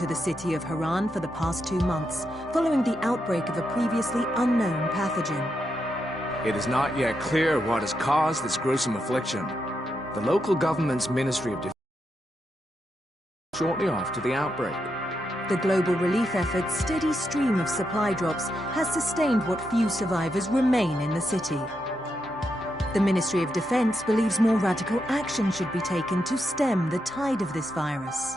to the city of Harran for the past 2 months, following the outbreak of a previously unknown pathogen. It is not yet clear what has caused this gruesome affliction. The local government's Ministry of Defense shortly after the outbreak. The global relief effort's steady stream of supply drops has sustained what few survivors remain in the city. The Ministry of Defense believes more radical action should be taken to stem the tide of this virus.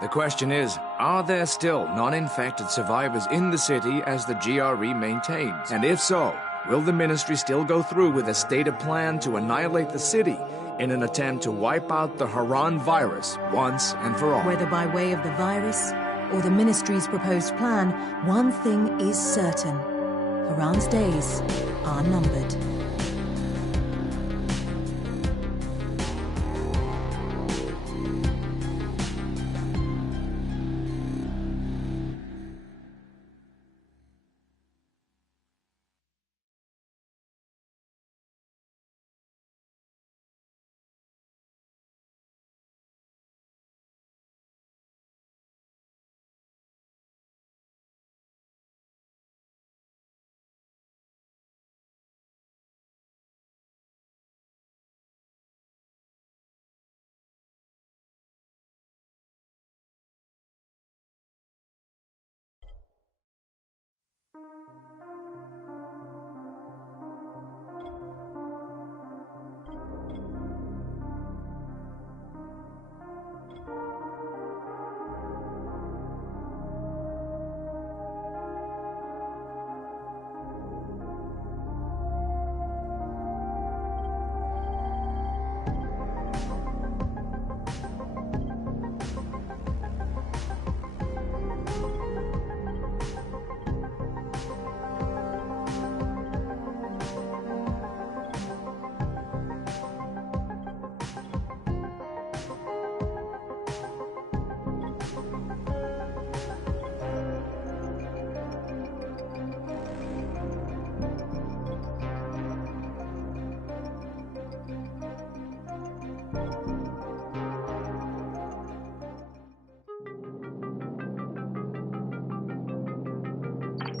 The question is, are there still non-infected survivors in the city as the GRE maintains? And if so, will the ministry still go through with a stated plan to annihilate the city in an attempt to wipe out the Harran virus once and for all? Whether by way of the virus or the ministry's proposed plan, one thing is certain: Harran's days are numbered.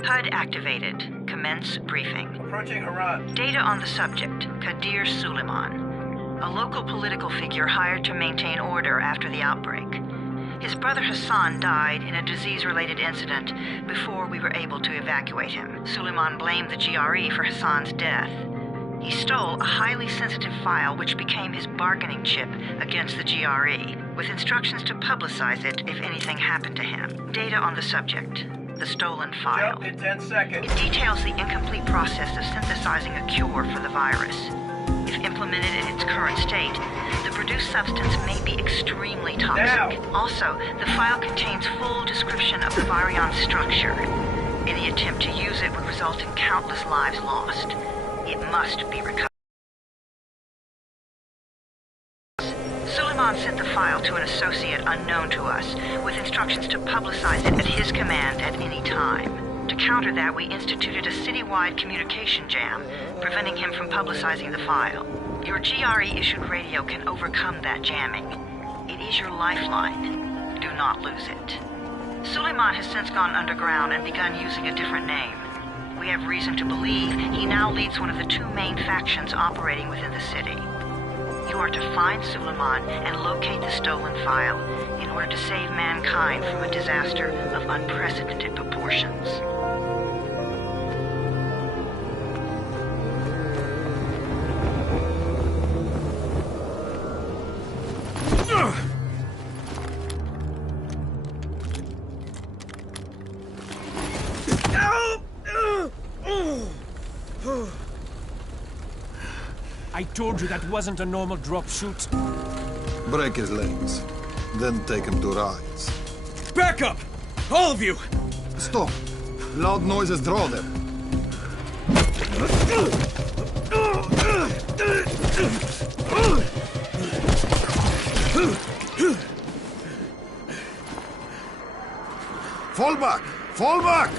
HUD activated. Commence briefing. Approaching Harran. Data on the subject, Kadir Suleiman, a local political figure hired to maintain order after the outbreak. His brother Hassan died in a disease-related incident before we were able to evacuate him. Suleiman blamed the GRE for Hassan's death. He stole a highly sensitive file which became his bargaining chip against the GRE, with instructions to publicize it if anything happened to him. Data on the subject, the stolen file. Jump in 10 seconds. It details the incomplete process of synthesizing a cure for the virus. If implemented in its current state, the produced substance may be extremely toxic. Now. Also, the file contains full description of the virion's structure. Any attempt to use it would result in countless lives lost. It must be recovered. Suleiman sent the file to an associate unknown to us, with instructions to publicize it at his command at any time. To counter that, we instituted a citywide communication jam, preventing him from publicizing the file. Your GRE-issued radio can overcome that jamming. It is your lifeline. Do not lose it. Suleiman has since gone underground and begun using a different name. We have reason to believe he now leads one of the 2 main factions operating within the city. You are to find Suleiman and locate the stolen file in order to save mankind from a disaster of unprecedented proportions. I told you that wasn't a normal drop shoot. Break his legs, then take him to rides. Back up! All of you! Stop! Loud noises draw them. Fall back! Fall back!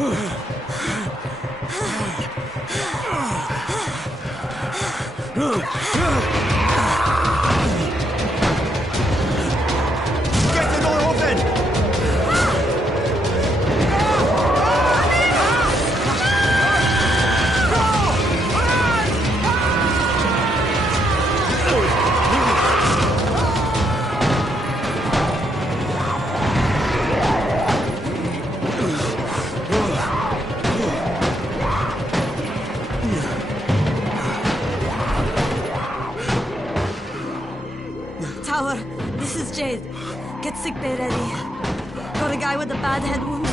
Get the door open! Tower, this is Jade. Get sickbay ready. Got a guy with a bad head wound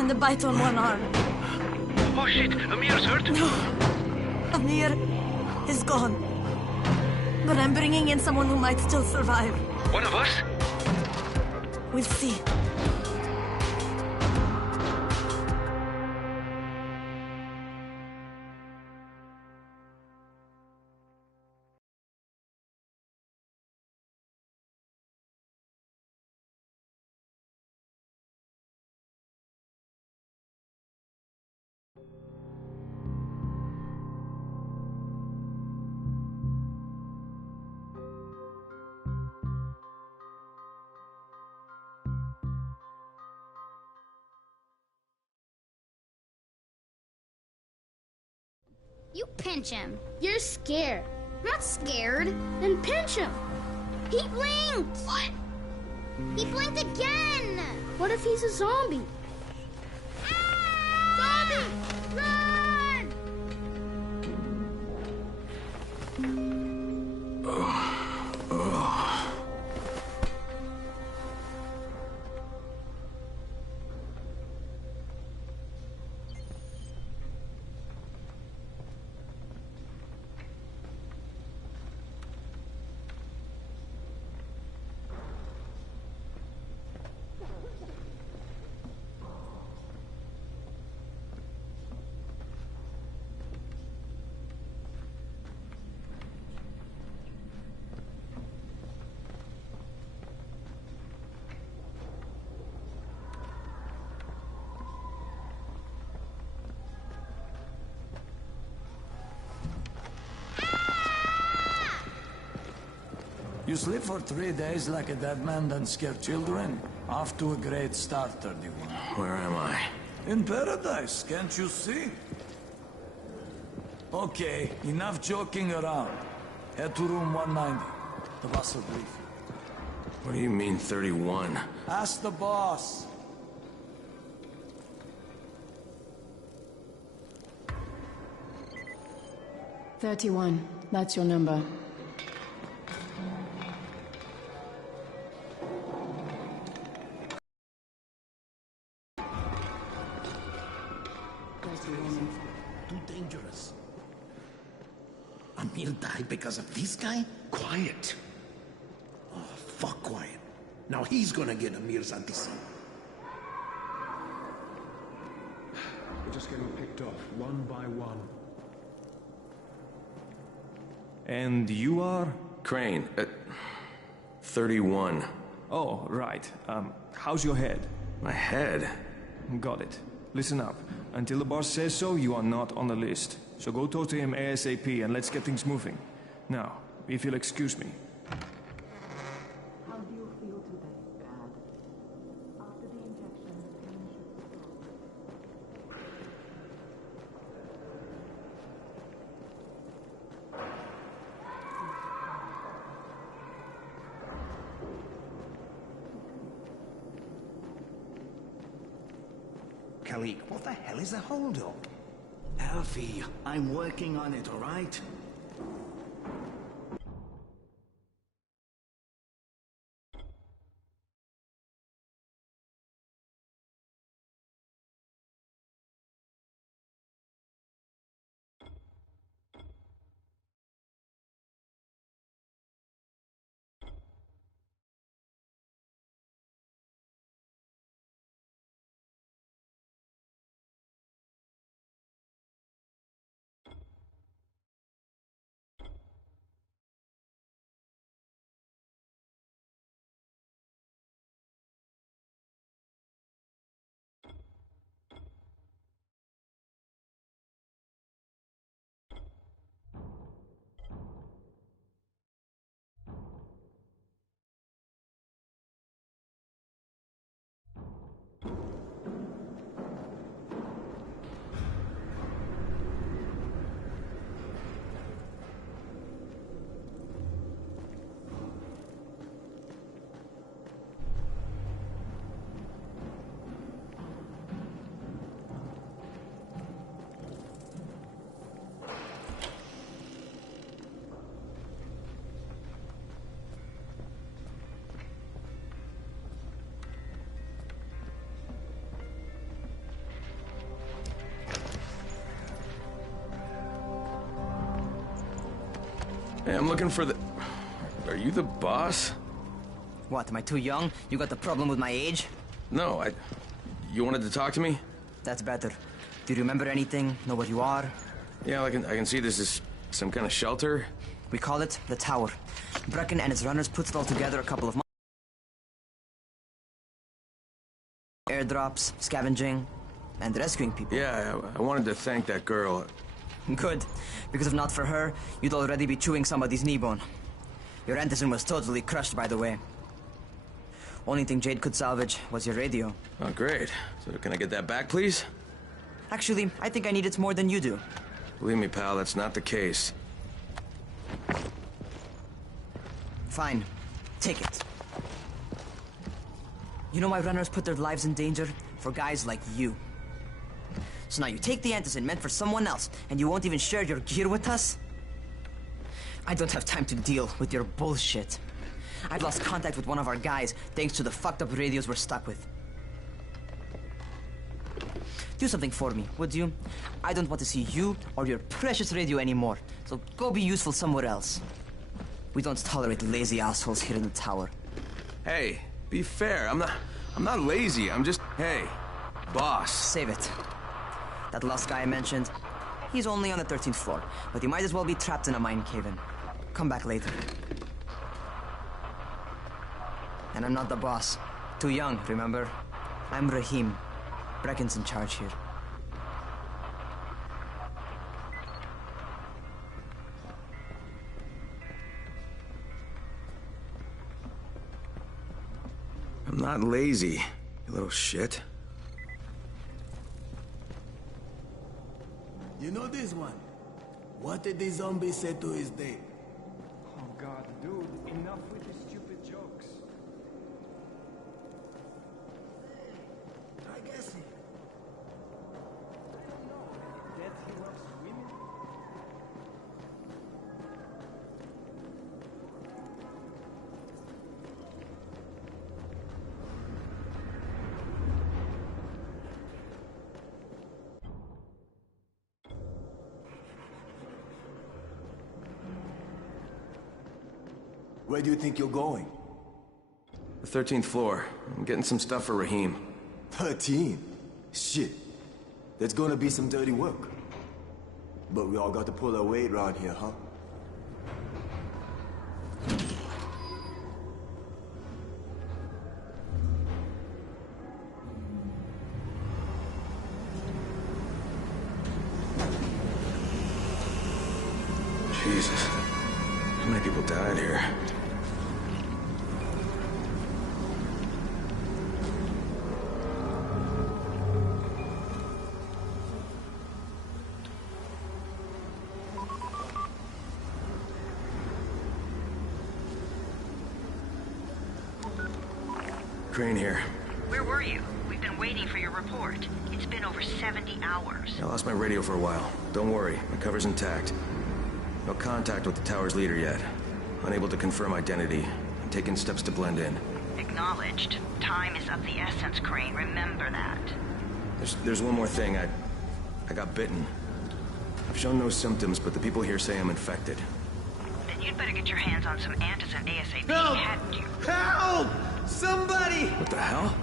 and a bite on one arm. Oh shit, Amir's hurt? No, Amir is gone. But I'm bringing in someone who might still survive. One of us? We'll see. You pinch him. You're scared. I'm not scared. Then pinch him. He blinked! What? He blinked again! What if he's a zombie? Ah! Zombie! Run! You sleep for 3 days like a dead man, then scare children? Off to a great start, 31. Where am I? In paradise, can't you see? Okay, enough joking around. Head to room 190. The boss will brief you. What do you mean, 31? Ask the boss. That's your number. Too dangerous. Amir died because of this guy? Quiet. Oh, fuck quiet. Now he's gonna get Amir's anti-seed. We're just getting picked off, one by one. And you are? Crane, 31. Oh, right. How's your head? My head? Got it. Listen up. Until the boss says so, you are not on the list. So go talk to him ASAP and let's get things moving. Now, if you'll excuse me. How do you feel today, Dad? After the injection, pain should stop. Khalik, what the hell is a hold-up? Alfie, I'm working on it, all right? Hey, I'm looking for the... Are you the boss? What, am I too young? You got the problem with my age? No, You wanted to talk to me? That's better. Do you remember anything? Know what you are? Yeah, I can see this is some kind of shelter. We call it the Tower. Brecken and his runners put it all together a couple of months. Airdrops, scavenging, and rescuing people. Yeah, I wanted to thank that girl. Good. Because if not for her, you'd already be chewing somebody's knee bone. Your Anderson was totally crushed, by the way. Only thing Jade could salvage was your radio. Oh, great. So can I get that back, please? Actually, I think I need it more than you do. Believe me, pal, that's not the case. Fine. Take it. You know why runners put their lives in danger? For guys like you. So now you take the Anderson meant for someone else, and you won't even share your gear with us? I don't have time to deal with your bullshit. I've lost contact with one of our guys thanks to the fucked up radios we're stuck with. Do something for me, would you? I don't want to see you or your precious radio anymore, so go be useful somewhere else. We don't tolerate lazy assholes here in the Tower. Hey, be fair. I'm not lazy. I'm just... Hey, boss. Save it. That last guy I mentioned, he's only on the 13th floor, but he might as well be trapped in a mine cave-in. Come back later. And I'm not the boss. Too young, remember? I'm Rahim. Brecken's in charge here. I'm not lazy, you little shit. You know this one? What did the zombie say to his date? Oh god, dude, enough with these stupid jokes. I guess he... That he loves women? Where do you think you're going? The 13th floor. I'm getting some stuff for Rahim. 13? Shit. There's gonna be some dirty work. But we all got to pull our weight around here, huh? Jesus. How many people died here? Crane here. Where were you? We've been waiting for your report. It's been over 70 hours. I lost my radio for a while. Don't worry, my cover's intact. No contact with the tower's leader yet. Unable to confirm identity. I'm taking steps to blend in. Acknowledged. Time is of the essence, Crane. Remember that. There's one more thing. I got bitten. I've shown no symptoms, but the people here say I'm infected. Then you'd better get your hands on some Antizin ASAP, Help! hadn't you? Help! Somebody! What the hell?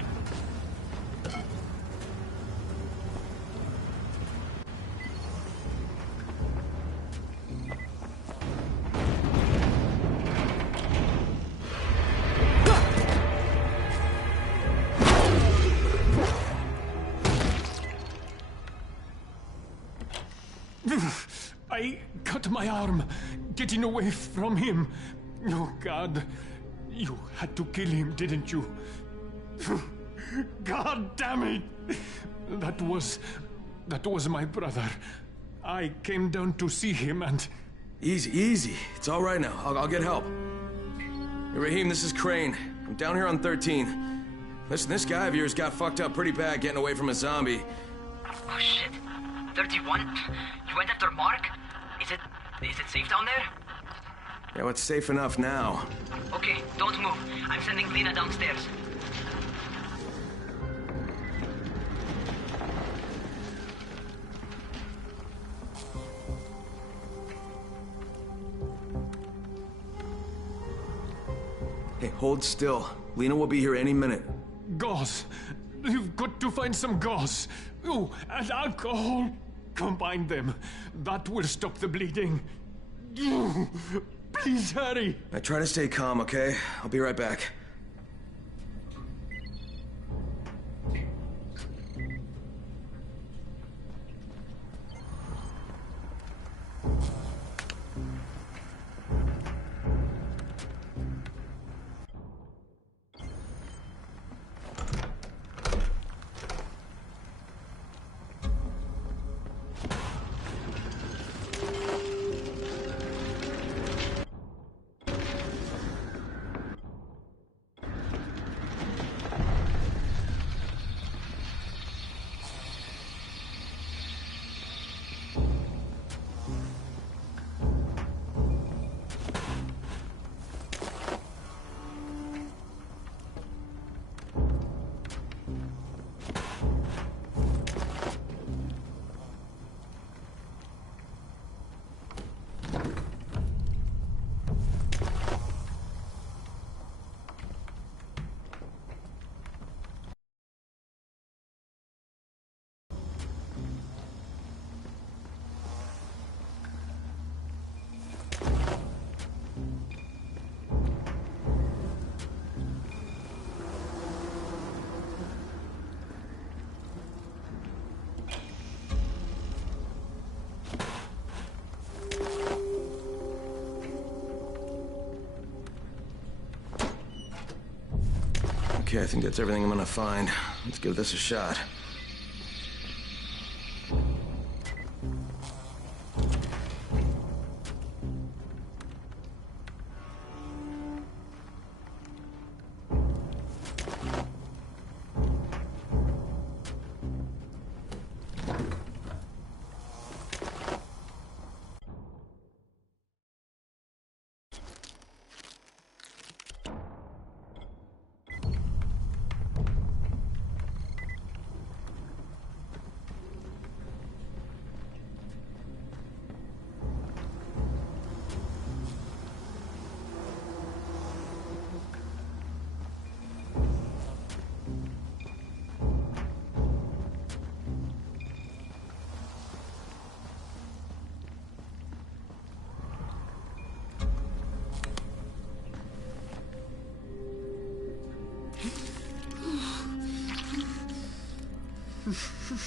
I cut my arm, getting away from him. Oh, God. You had to kill him, didn't you? God damn it! That was my brother. I came down to see him and... Easy. It's all right now. I'll get help. Hey, Rahim, this is Crane. I'm down here on 13. Listen, this guy of yours got fucked up pretty bad getting away from a zombie. Oh, shit. 31? You went after Mark? Is it safe down there? Yeah, well, it's safe enough now. Okay, don't move. I'm sending Lena downstairs. Okay, hold still. Lena will be here any minute. Gauze. You've got to find some gauze. Oh, and alcohol. Combine them. That will stop the bleeding. Please hurry. I try to stay calm, okay? I'll be right back. Okay, I think that's everything I'm gonna find. Let's give this a shot.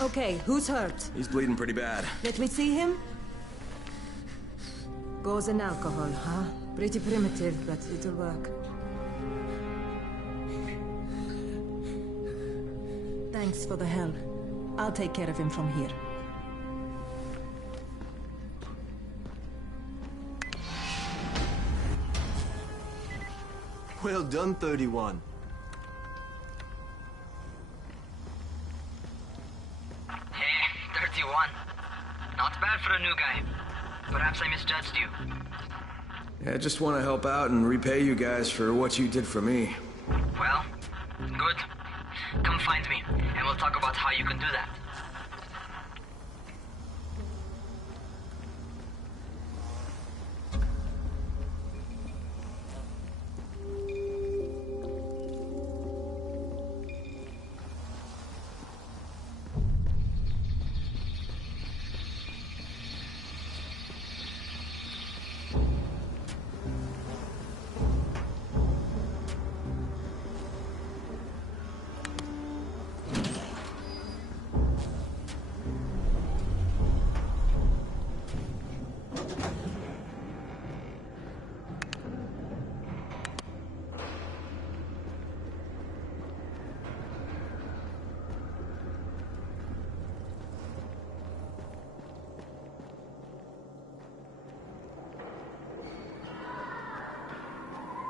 Okay, who's hurt? He's bleeding pretty bad. Let me see him. Gauze and alcohol, huh? Pretty primitive, but it'll work. Thanks for the help. I'll take care of him from here. Well done, 31. Not bad for a new guy. Perhaps I misjudged you. Yeah, I just want to help out and repay you guys for what you did for me. Well, good. Come find me, and we'll talk about how you can do that.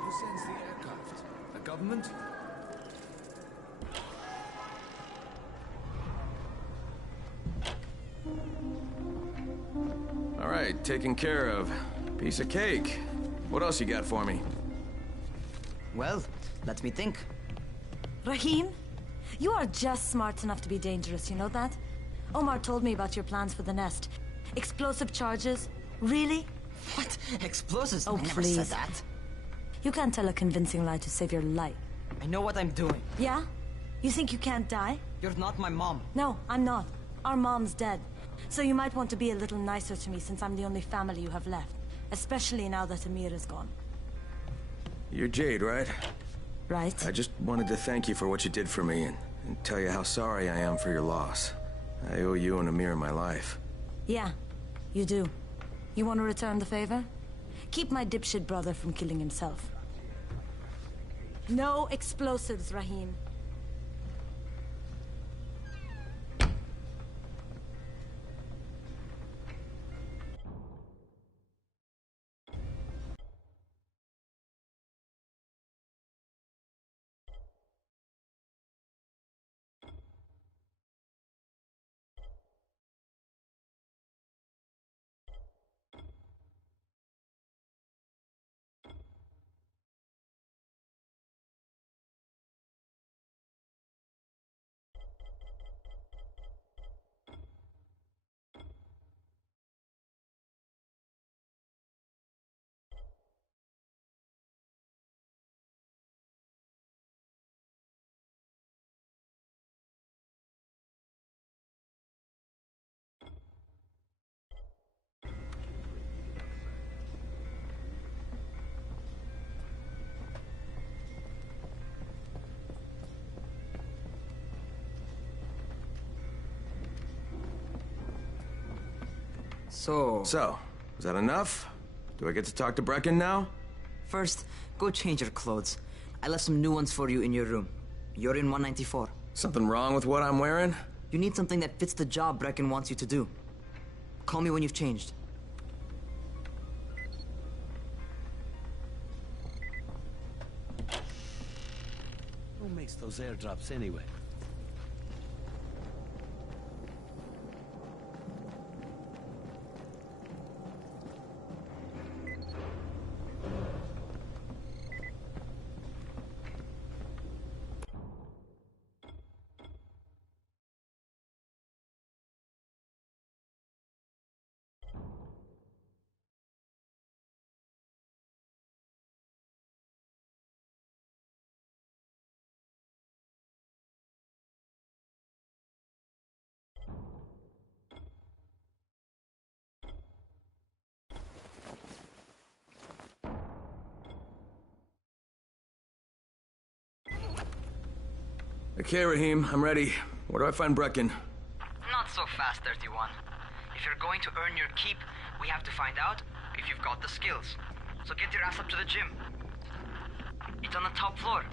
Who sends the aircraft? The government? All right, taken care of. Piece of cake. What else you got for me? Well, let me think. Rahim, you are just smart enough to be dangerous, you know that? Omar told me about your plans for the nest. Explosive charges? Really? What? Explosives? Oh, I never please. said that. You can't tell a convincing lie to save your life. I know what I'm doing. Yeah? You think you can't die? You're not my mom. No, I'm not. Our mom's dead. So you might want to be a little nicer to me since I'm the only family you have left. Especially now that Amir is gone. You're Jade, right? Right. I just wanted to thank you for what you did for me and tell you how sorry I am for your loss. I owe you and Amir my life. Yeah, you do. You want to return the favor? Keep my dipshit brother from killing himself. No explosives, Rahim. So, is that enough? Do I get to talk to Brecken now? First, go change your clothes. I left some new ones for you in your room. You're in 194. Something wrong with what I'm wearing? You need something that fits the job Brecken wants you to do. Call me when you've changed. Who makes those airdrops anyway? Okay, Rahim, I'm ready. Where do I find Brecken? Not so fast, 31. If you're going to earn your keep, we have to find out if you've got the skills. So get your ass up to the gym. It's on the top floor.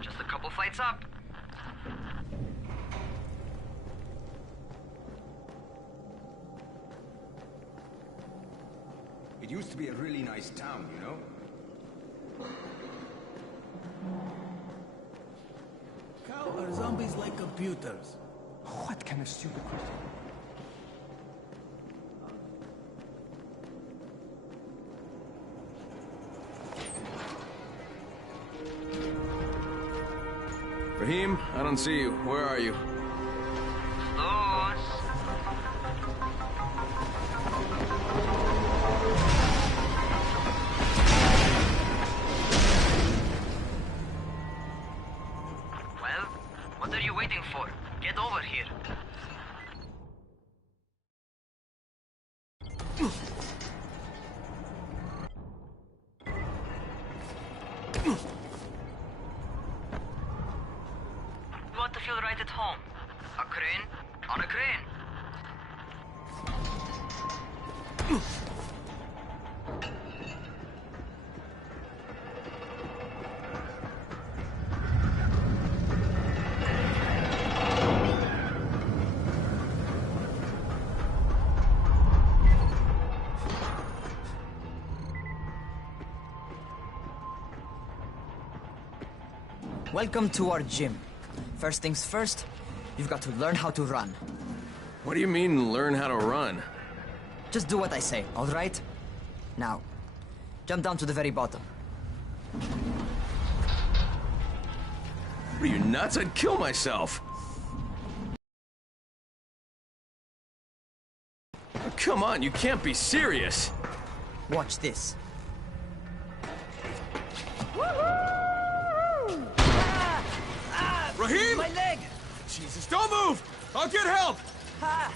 Just a couple flights up. It used to be a really nice town, you know? How are zombies like computers? What kind of stupid question? Rahim, I don't see you. Where are you? Well, what are you waiting for? Get over here. You want to feel right at home? A crane on a crane. Welcome to our gym. First things first, you've got to learn how to run. What do you mean, learn how to run? Just do what I say, all right? Now, jump down to the very bottom. Are you nuts? I'd kill myself. Oh, come on, you can't be serious. Watch this. Just don't move! I'll get help! Ha!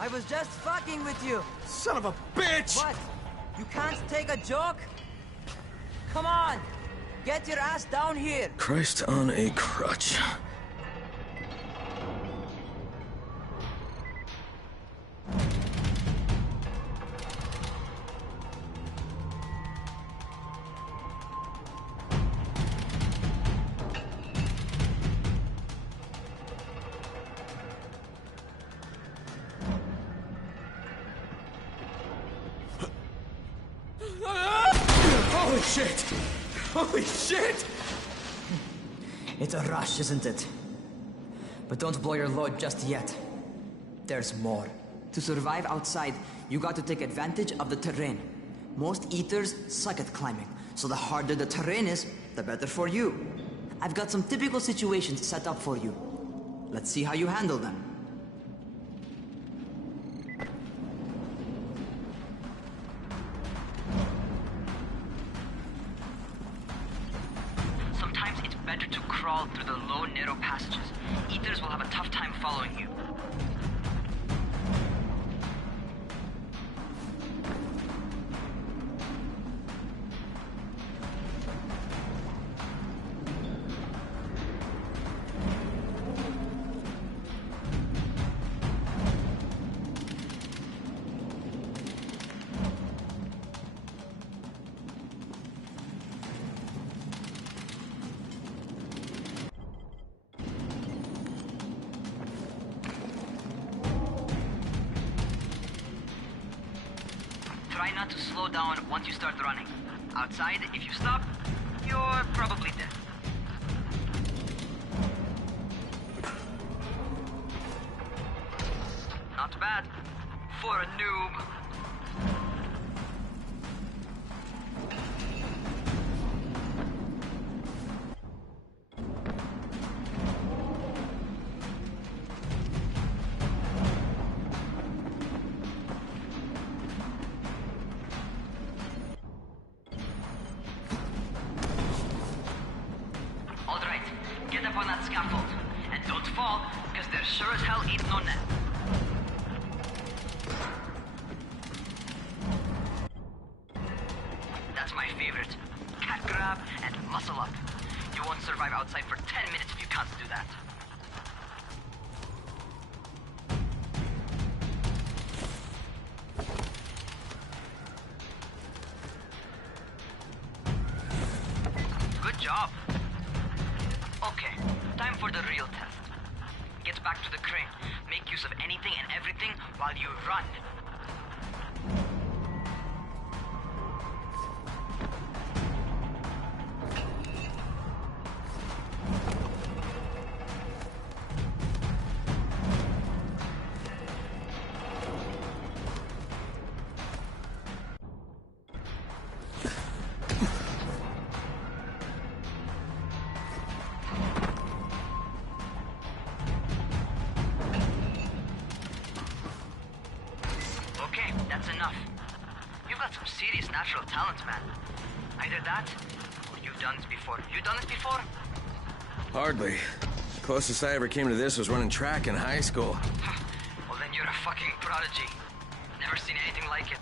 I was just fucking with you. Son of a bitch! What? You can't take a joke? Come on! Get your ass down here! Christ on a crutch. Holy shit! Holy shit! It's a rush, isn't it? But don't blow your load just yet. There's more. To survive outside, you got to take advantage of the terrain. Most eaters suck at climbing, so the harder the terrain is, the better for you. I've got some typical situations set up for you. Let's see how you handle them. Sometimes it's better to crawl through the low, narrow passages. Eaters will have a tough time following you. Try not to slow down once you start running. Outside, if you stop, you're probably dead. Not bad. For a noob. Alright, get up on that scaffold. And don't fall, because there sure as hell ain't no net. That's my favorite. Cat grab and muscle up. You won't survive outside for 10 minutes if you can't do that. Good job. Okay, time for the real test. Get back to the crane. Make use of anything and everything while you run. Okay, that's enough. You've got some serious natural talent, man. Either that, or you've done this before. You done this before? Hardly. The closest I ever came to this was running track in high school. Well, then you're a fucking prodigy. Never seen anything like it.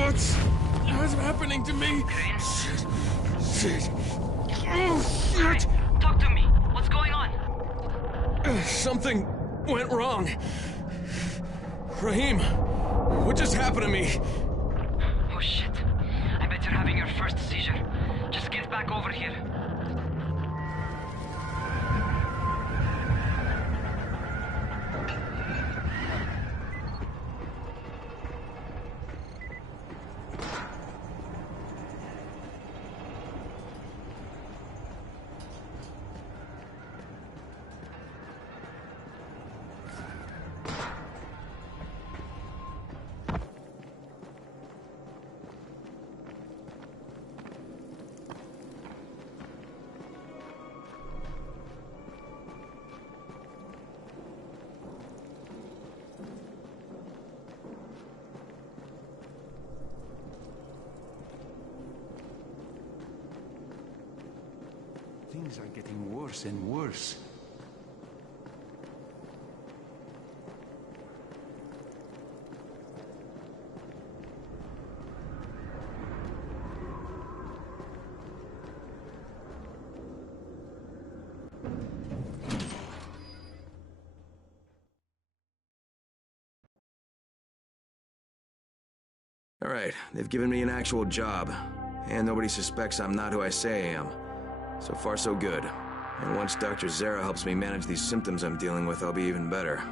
What's happening to me? Shit. Shit. Oh, shit. Talk to me. What's going on? Something went wrong. Rahim, what just happened to me? Oh shit. I bet you're having your first seizure. Just get back over here. Things are getting worse and worse. All right, they've given me an actual job, and nobody suspects I'm not who I say I am. So far, so good. And once Dr. Zera helps me manage these symptoms I'm dealing with, I'll be even better.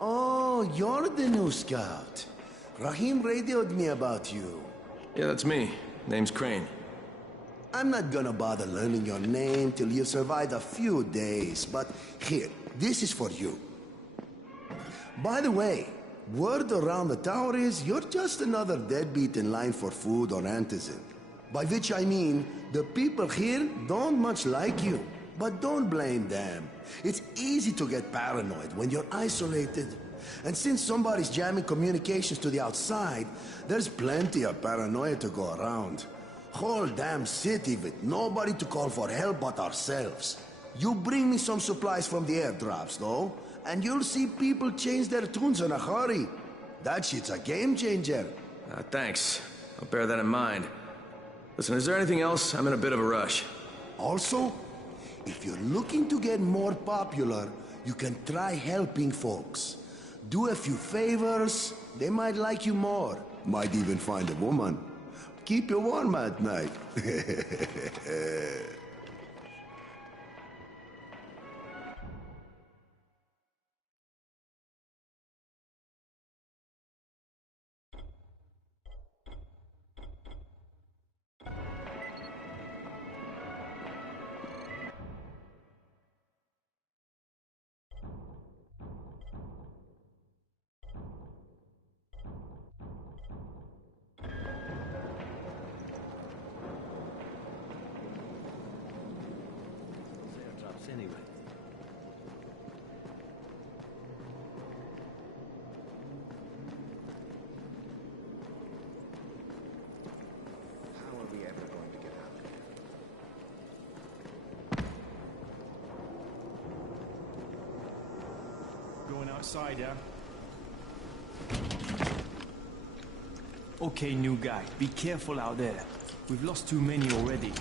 Oh, you're the new scout. Rahim radioed me about you. Yeah, that's me. Name's Crane. I'm not gonna bother learning your name till you've survived a few days, but here, this is for you. By the way, word around the tower is you're just another deadbeat in line for food or antizin. By which I mean, the people here don't much like you. But don't blame them. It's easy to get paranoid when you're isolated. And since somebody's jamming communications to the outside, there's plenty of paranoia to go around. Whole damn city with nobody to call for help but ourselves. You bring me some supplies from the airdrops, though, and you'll see people change their tunes in a hurry. That shit's a game changer. Thanks. I'll bear that in mind. Listen, is there anything else? I'm in a bit of a rush. Also, if you're looking to get more popular, you can try helping folks. Do a few favors, they might like you more. Might even find a woman. Keep you warm at night. Anyway. How are we ever going to get out of here? Going outside, yeah? Okay, new guy. Be careful out there. We've lost too many already.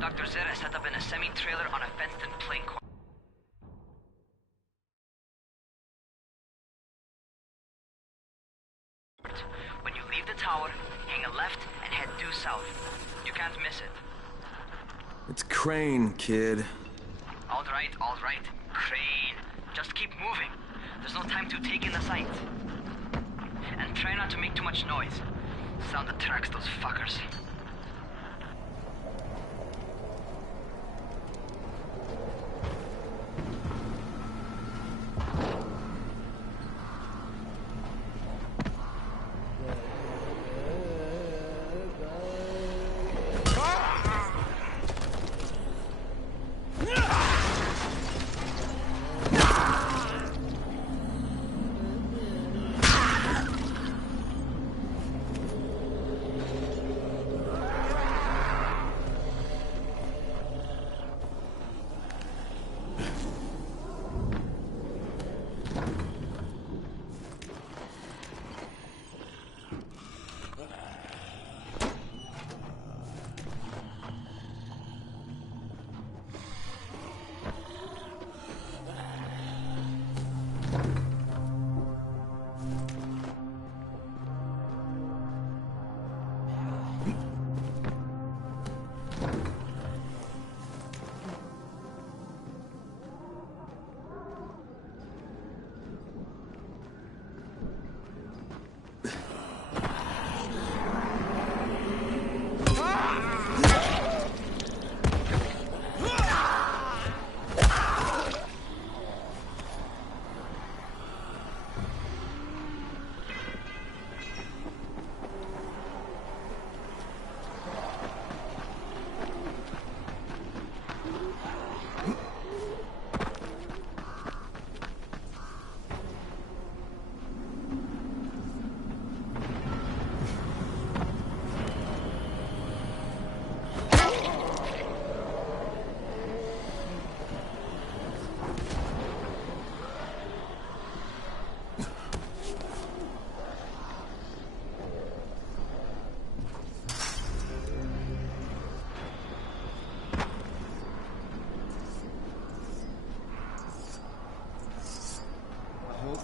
Dr. Zera set up in a semi-trailer on a fenced-in plain court. When you leave the tower, hang a left and head due south. You can't miss it. It's Crane, kid. All right, Crane. Just keep moving. There's no time to take in the sight. And try not to make too much noise. Sound attracts those fuckers.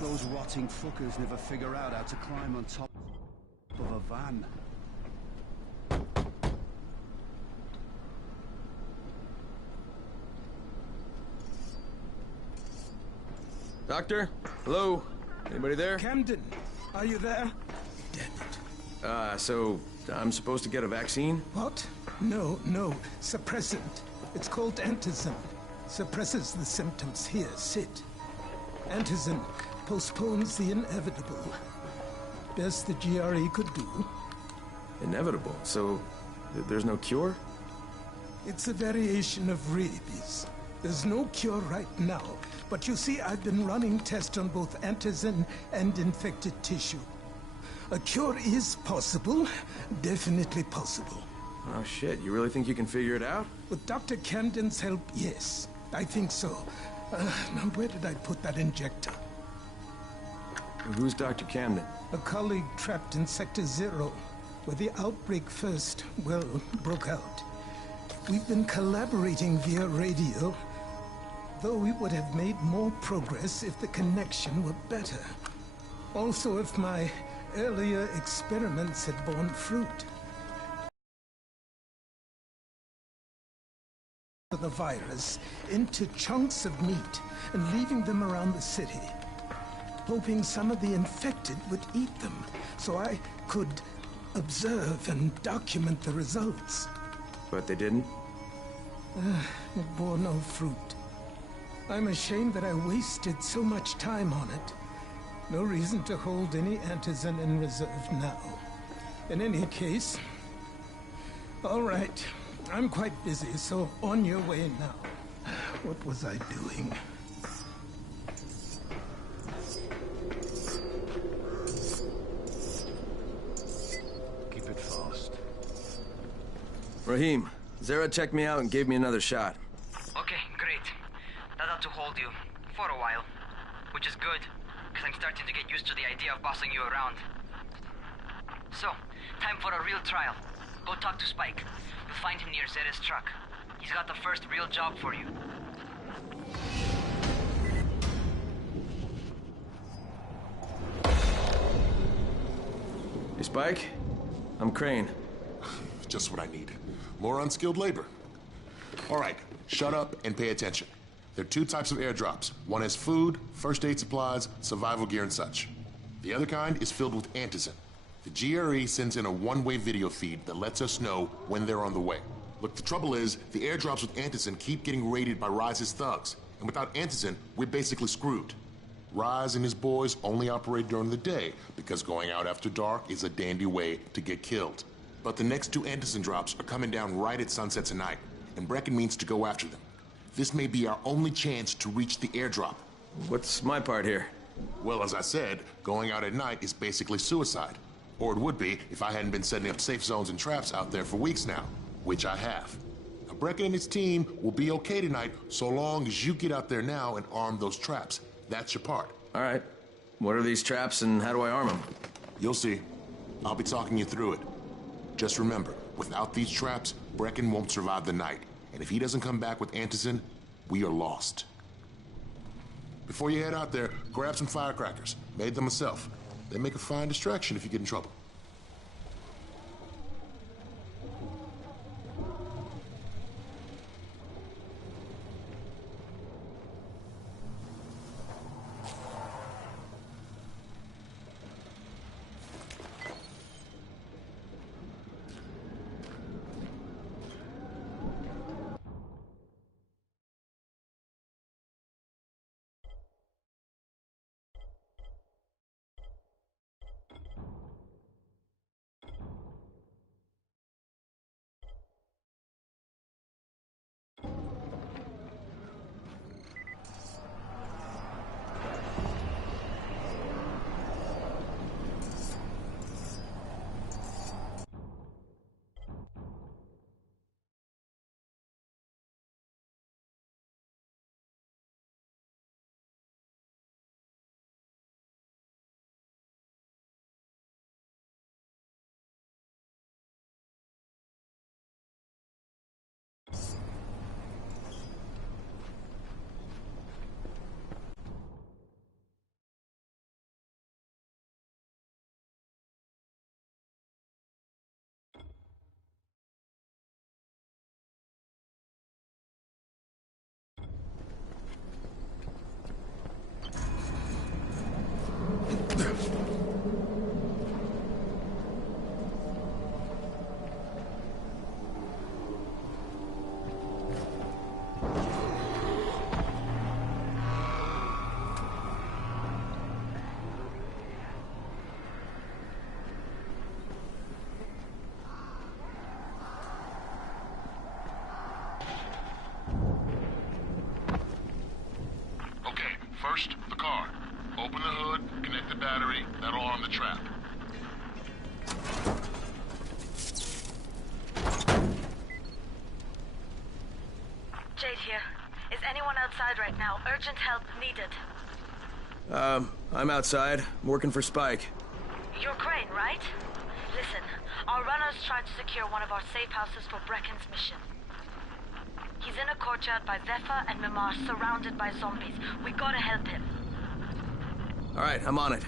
those rotting fuckers never figure out how to climb on top of a van. Doctor? Hello? Anybody there? Camden, are you there? So I'm supposed to get a vaccine? What? No. Suppressant. It's called antizin. Suppresses the symptoms. Here, sit. Antizin postpones the inevitable. Best the GRE could do. Inevitable? So there's no cure? It's a variation of rabies. There's no cure right now, but you see, I've been running tests on both antizin and infected tissue. A cure is possible, definitely possible. Oh shit, you really think you can figure it out? With Dr. Camden's help, yes. I think so. Now where did I put that injector? Who's Dr. Camden? A colleague trapped in Sector 0, where the outbreak first, well, broke out. We've been collaborating via radio, though we would have made more progress if the connection were better. Also, if my earlier experiments had borne fruit. The virus into chunks of meat and leaving them around the city, hoping some of the infected would eat them, so I could observe and document the results. But they didn't? It bore no fruit. I'm ashamed that I wasted so much time on it. No reason to hold any antizin in reserve now. In any case, all right. I'm quite busy, so on your way now. What was I doing? Keep it fast. Rahim, Zara checked me out and gave me another shot. Okay, great. That ought to hold you. For a while. Which is good, because I'm starting to get used to the idea of bossing you around. So, time for a real trial. Go talk to Spike. You'll find him near Zera's truck. He's got the first real job for you. Hey, Spike? I'm Crane. Just what I need. More unskilled labor. All right, shut up and pay attention. There are two types of airdrops. One is food, first aid supplies, survival gear, and such. The other kind is filled with antizin. The GRE sends in a one-way video feed that lets us know when they're on the way. Look, the trouble is, the airdrops with antizin keep getting raided by Rise's thugs. And without antizin, we're basically screwed. Rise and his boys only operate during the day because going out after dark is a dandy way to get killed. But the next two antizin drops are coming down right at sunset tonight, and Brecken means to go after them. This may be our only chance to reach the airdrop. What's my part here? Well, as I said, going out at night is basically suicide. Or it would be if I hadn't been setting up safe zones and traps out there for weeks now, which I have. Now, Brecken and his team will be okay tonight so long as you get out there now and arm those traps. That's your part. All right. What are these traps and how do I arm them? You'll see. I'll be talking you through it. Just remember, without these traps, Brecken won't survive the night. And if he doesn't come back with antizin, we are lost. Before you head out there, grab some firecrackers. Made them myself. They make a fine distraction if you get in trouble. First, the car. Open the hood, connect the battery, that'll arm the trap. Jade here. Is anyone outside right now? Urgent help needed. I'm outside. I'm working for Spike. You're Crane, right? Listen, our runners tried to secure one of our safe houses for Brecken's mission. He's in a courtyard by Vefa and Mimar, surrounded by zombies. We gotta help him. All right, I'm on it.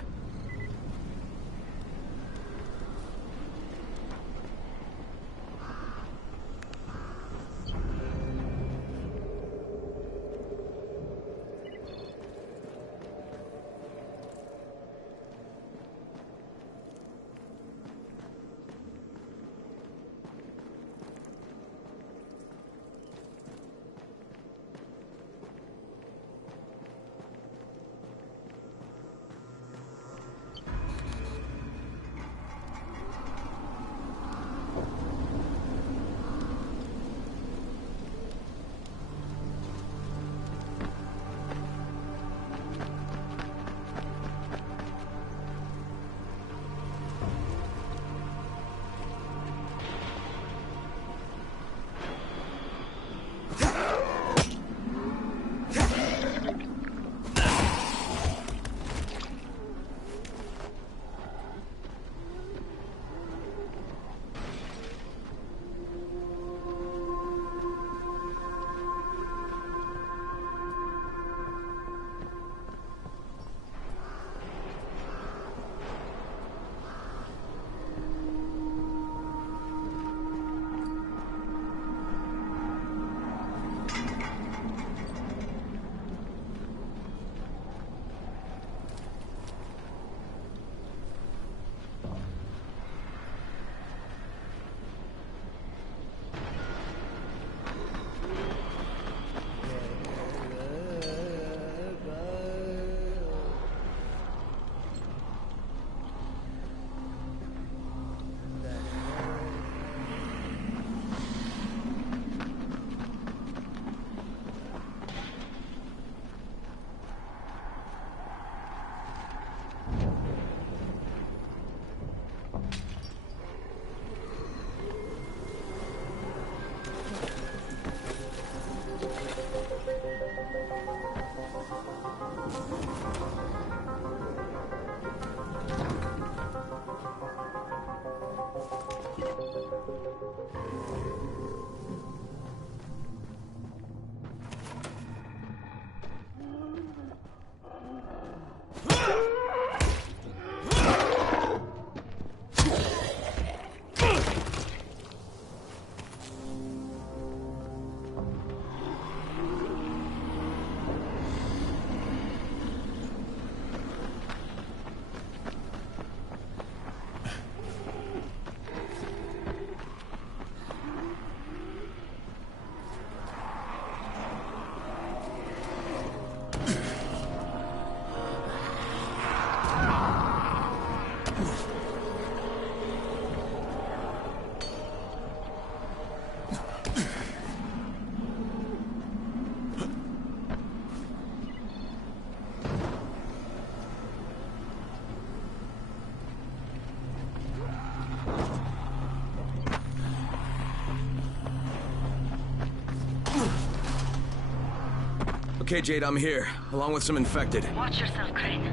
Okay, Jade, I'm here, along with some infected. Watch yourself, Crane.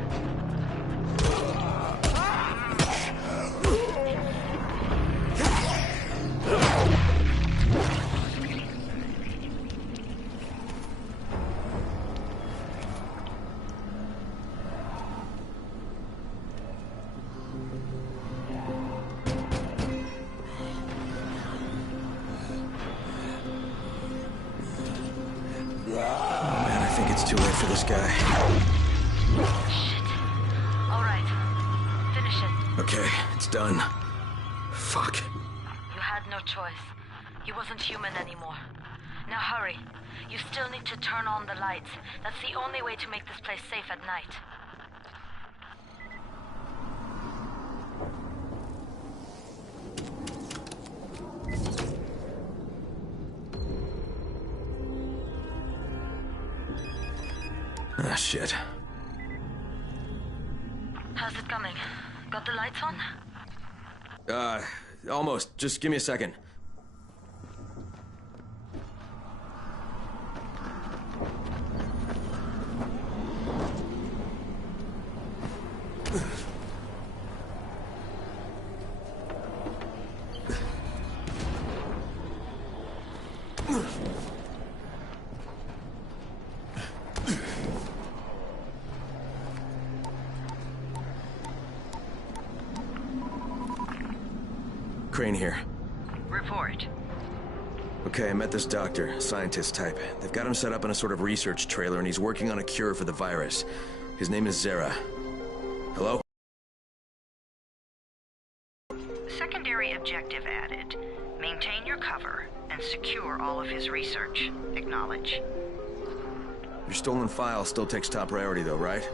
It's too late for this guy. Shit. All right. Okay, it's done. Fuck. You had no choice. He wasn't human anymore. Now hurry. You still need to turn on the lights. That's the only way to make this place safe at night. Ah, shit. How's it coming? Got the lights on? Almost. Just give me a second. Crane here. Report. Okay, I met this doctor, scientist type. They've got him set up in a sort of research trailer, and he's working on a cure for the virus. His name is Zera. Hello? Secondary objective added. Maintain your cover and secure all of his research. Acknowledge. Your stolen file still takes top priority, though, right?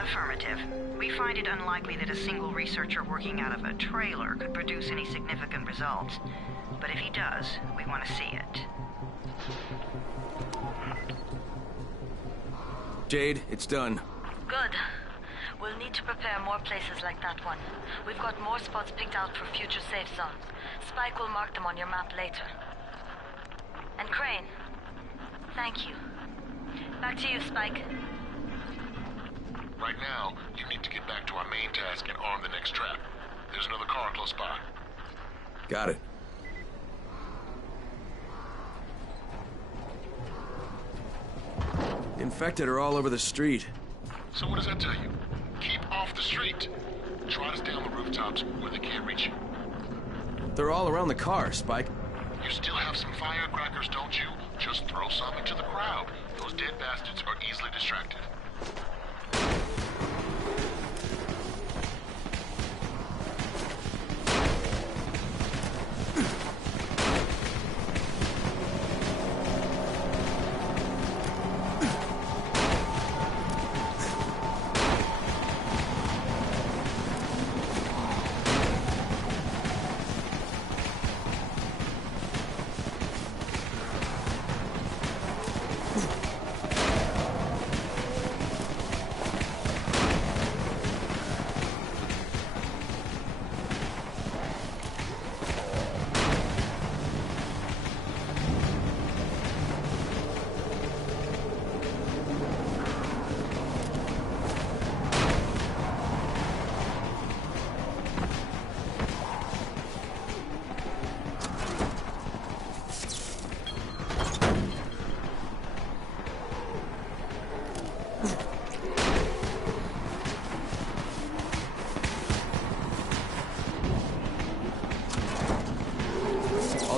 Affirmative. We find it unlikely that a single researcher working out of a trailer could produce any significant results. But if he does, we want to see it. Jade, it's done. Good. We'll need to prepare more places like that one. We've got more spots picked out for future safe zones. Spike will mark them on your map later. And Crane, thank you. Back to you, Spike. Right now, you need to get back to our main task and arm the next trap. There's another car close by. Got it. The infected are all over the street. So what does that tell you? Keep off the street. Try to stay on the rooftops where they can't reach you. They're all around the car, Spike. You still have some firecrackers, don't you? Just throw some into the crowd. Those dead bastards are easily distracted.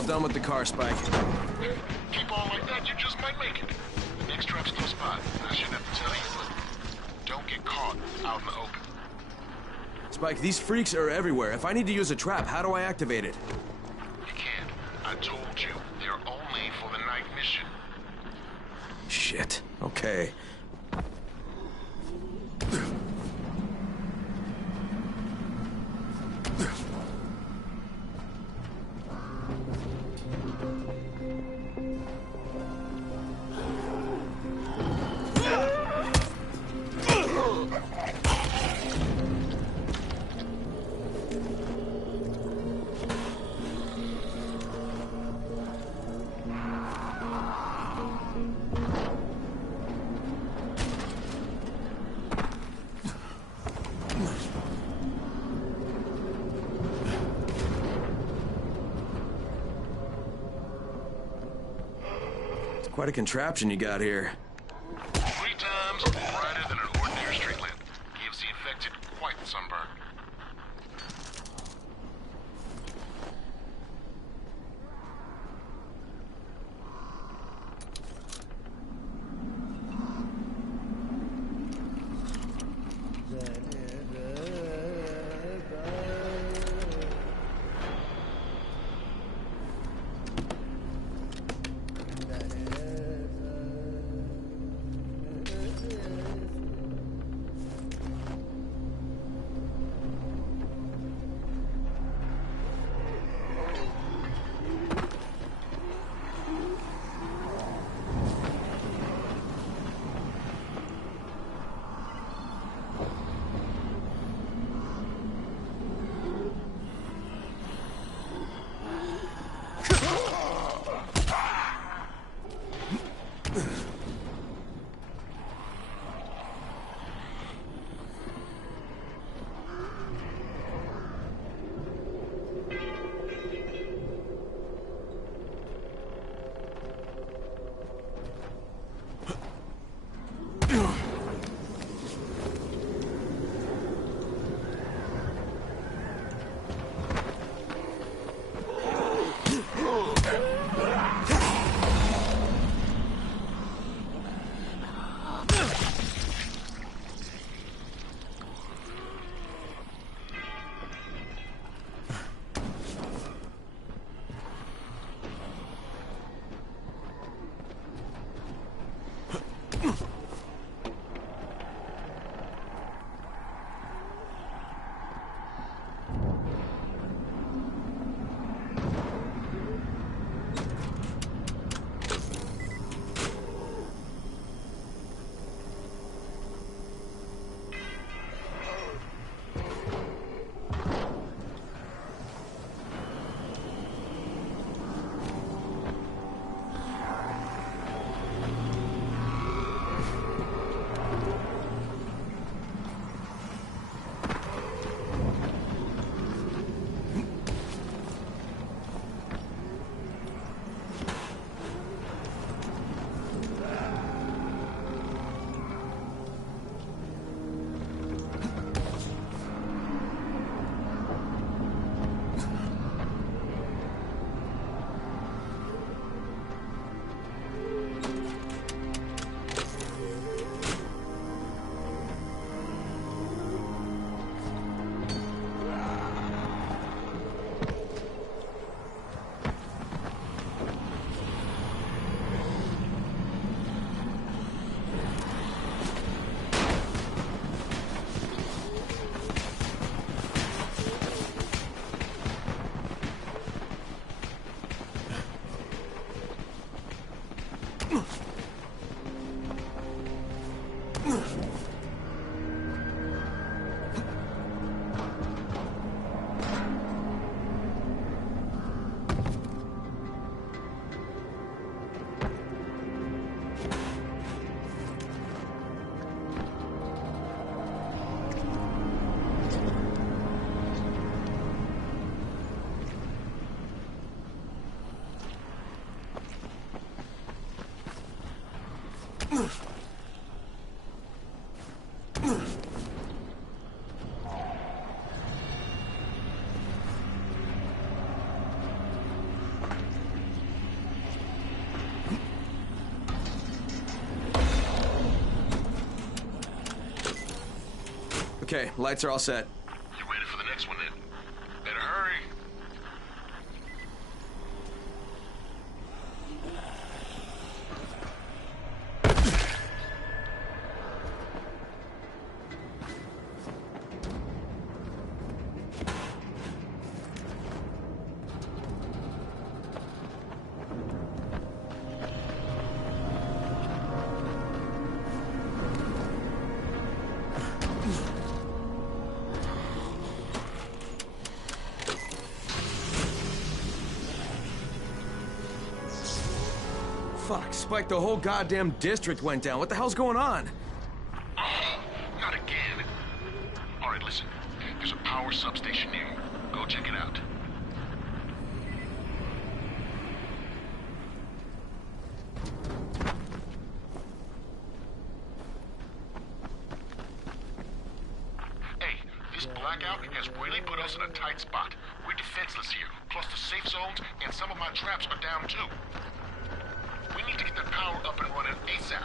Done with the car, Spike. Keep on like that, you just might make it. The next trap's close by. I shouldn't have to tell you, but don't get caught out in the open. Spike, these freaks are everywhere. If I need to use a trap, how do I activate it? You can't. I told you, they're only for the night mission. Shit. Okay. Quite a contraption you got here. 3 times brighter than an ordinary street lamp. Gives the infected quite the sunburn. Okay, lights are all set. You ready for the next one then? Better hurry. Fuck, Spike, the whole goddamn district went down. What the hell's going on? Oh, not again. All right, listen. There's a power substation near you. Go check it out. Hey, this blackout has really put us in a tight spot. We're defenseless here. Plus the safe zones and some of my traps are down too. We need to get that power up and running ASAP.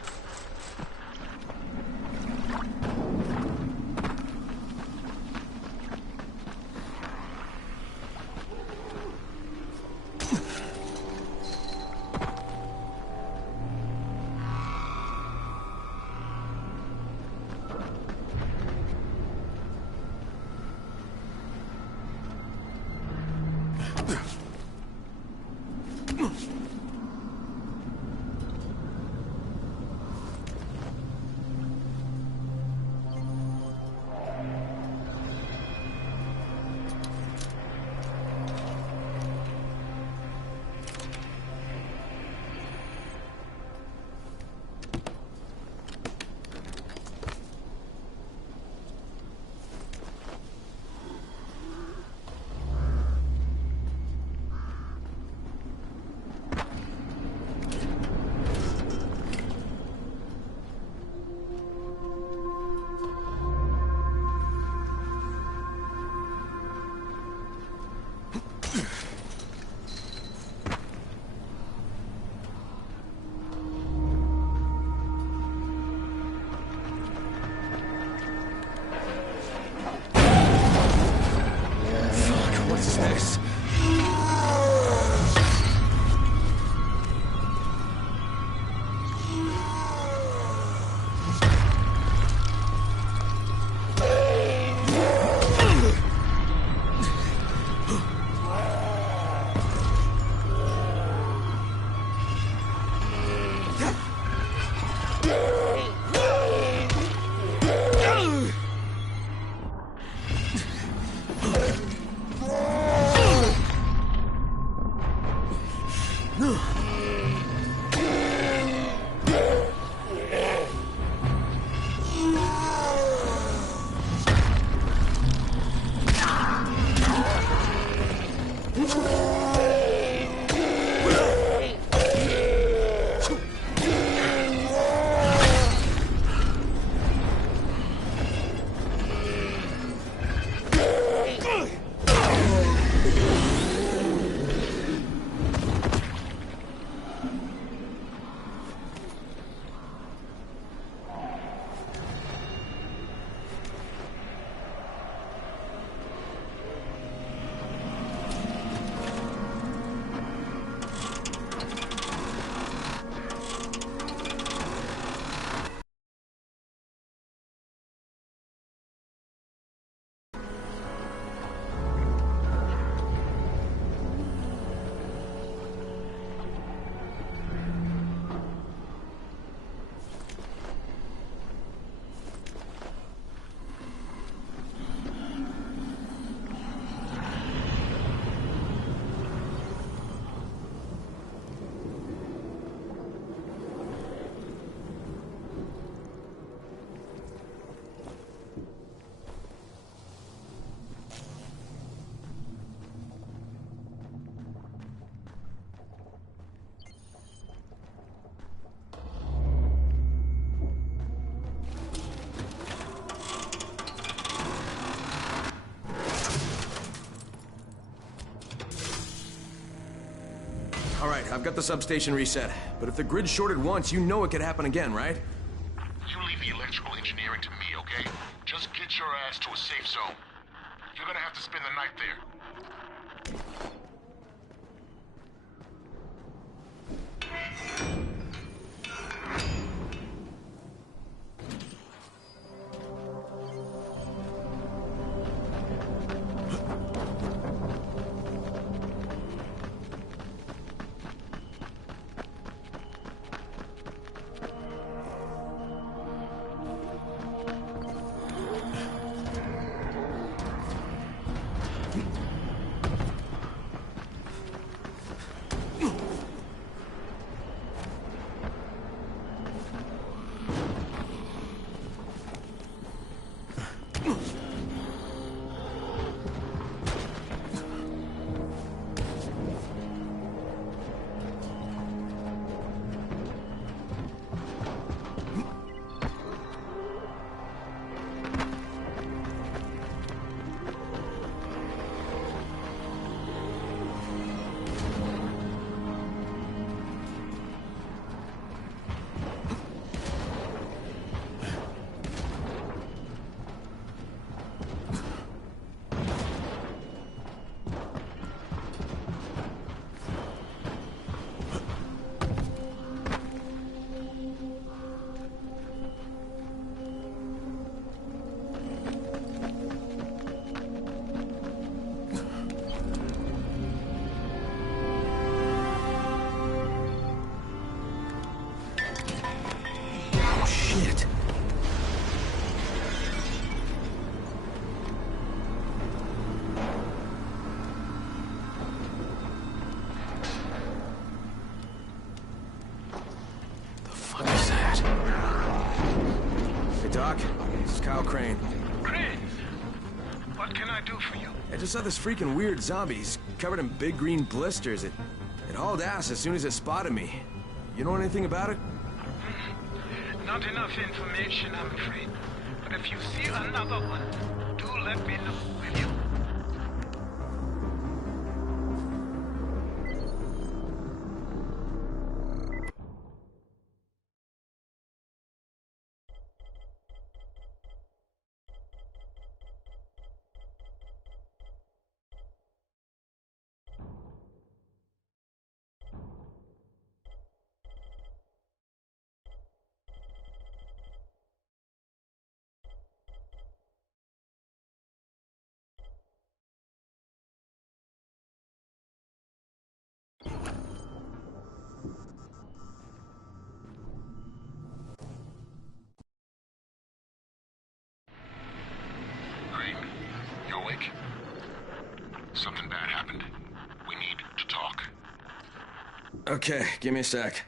All right, I've got the substation reset. But if the grid shorted once, you know it could happen again, right? You leave the electrical engineering to me, okay? Just get your ass to a safe zone. You're gonna have to spend the night there. Doc, this is Kyle Crane. Crane! What can I do for you? I just saw this freaking weird zombie. He's covered in big green blisters. It hauled ass as soon as it spotted me. You know anything about it? Not enough information, I'm afraid. But if you see another one, do let me know, will you? You awake? Something bad happened. We need to talk. Okay, give me a sec.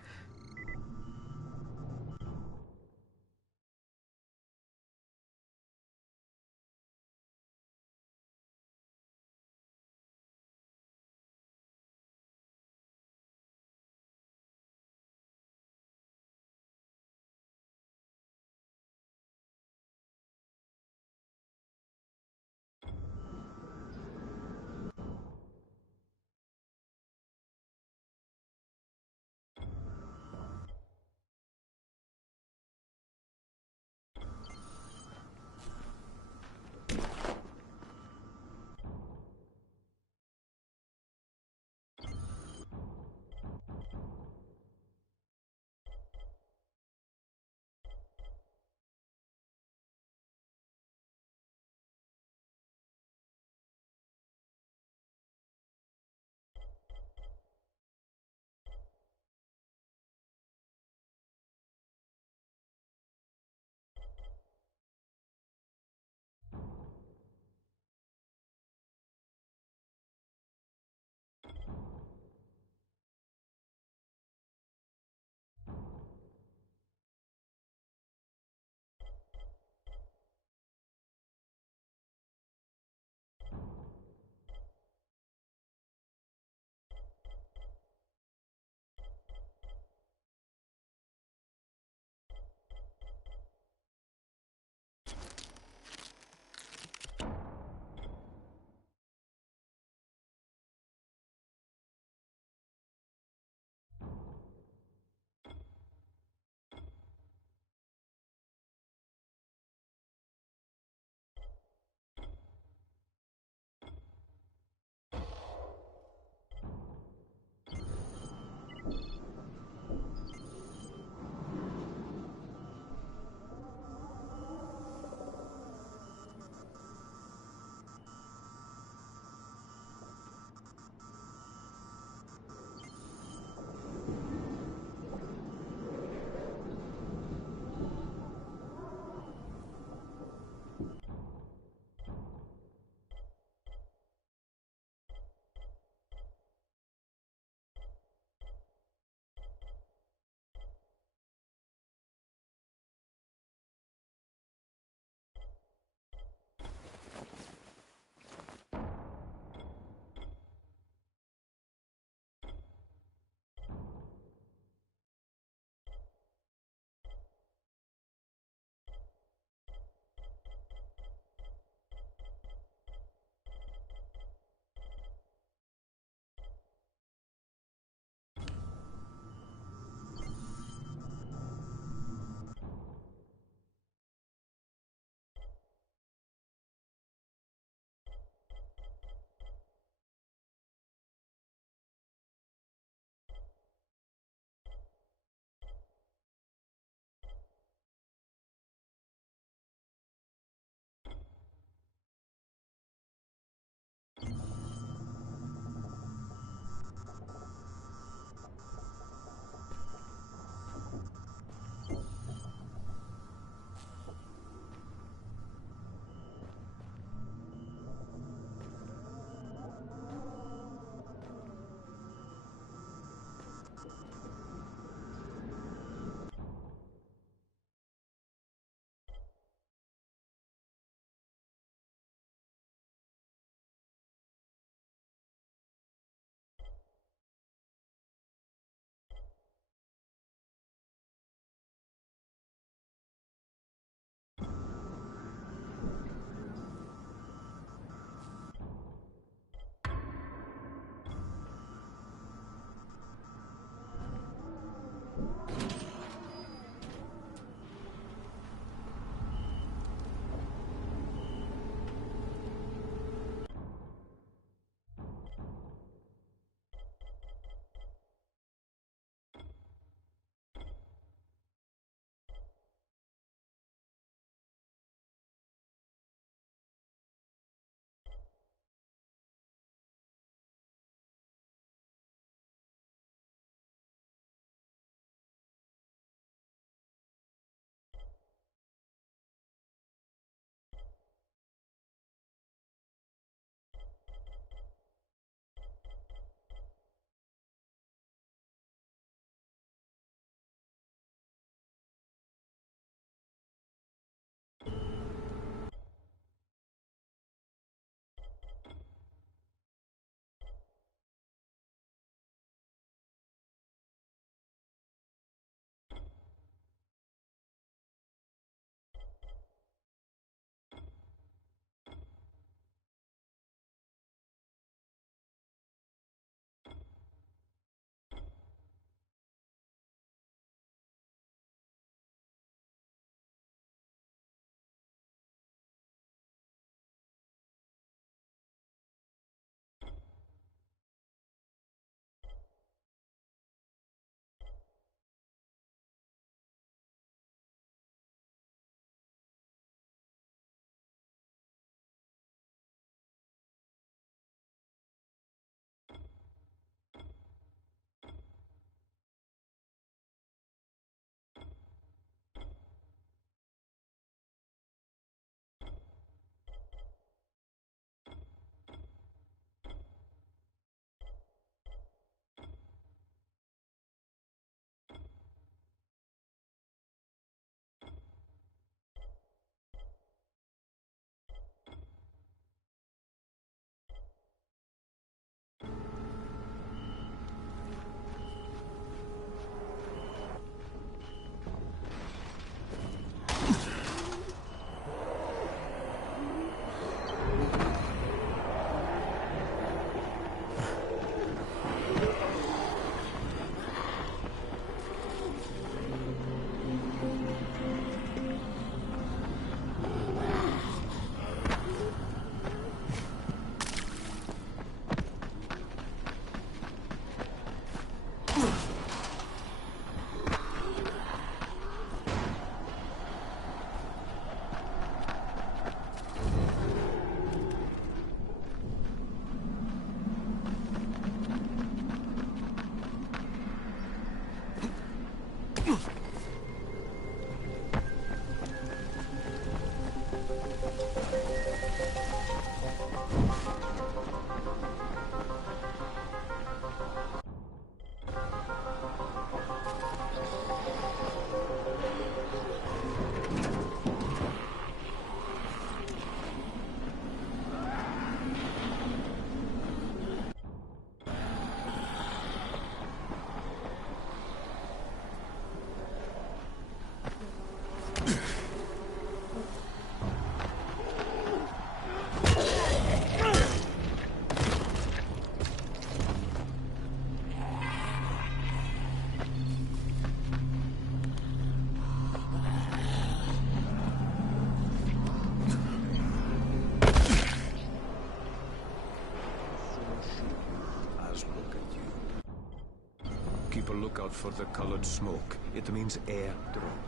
Keep a lookout for the colored smoke. It means airdrop.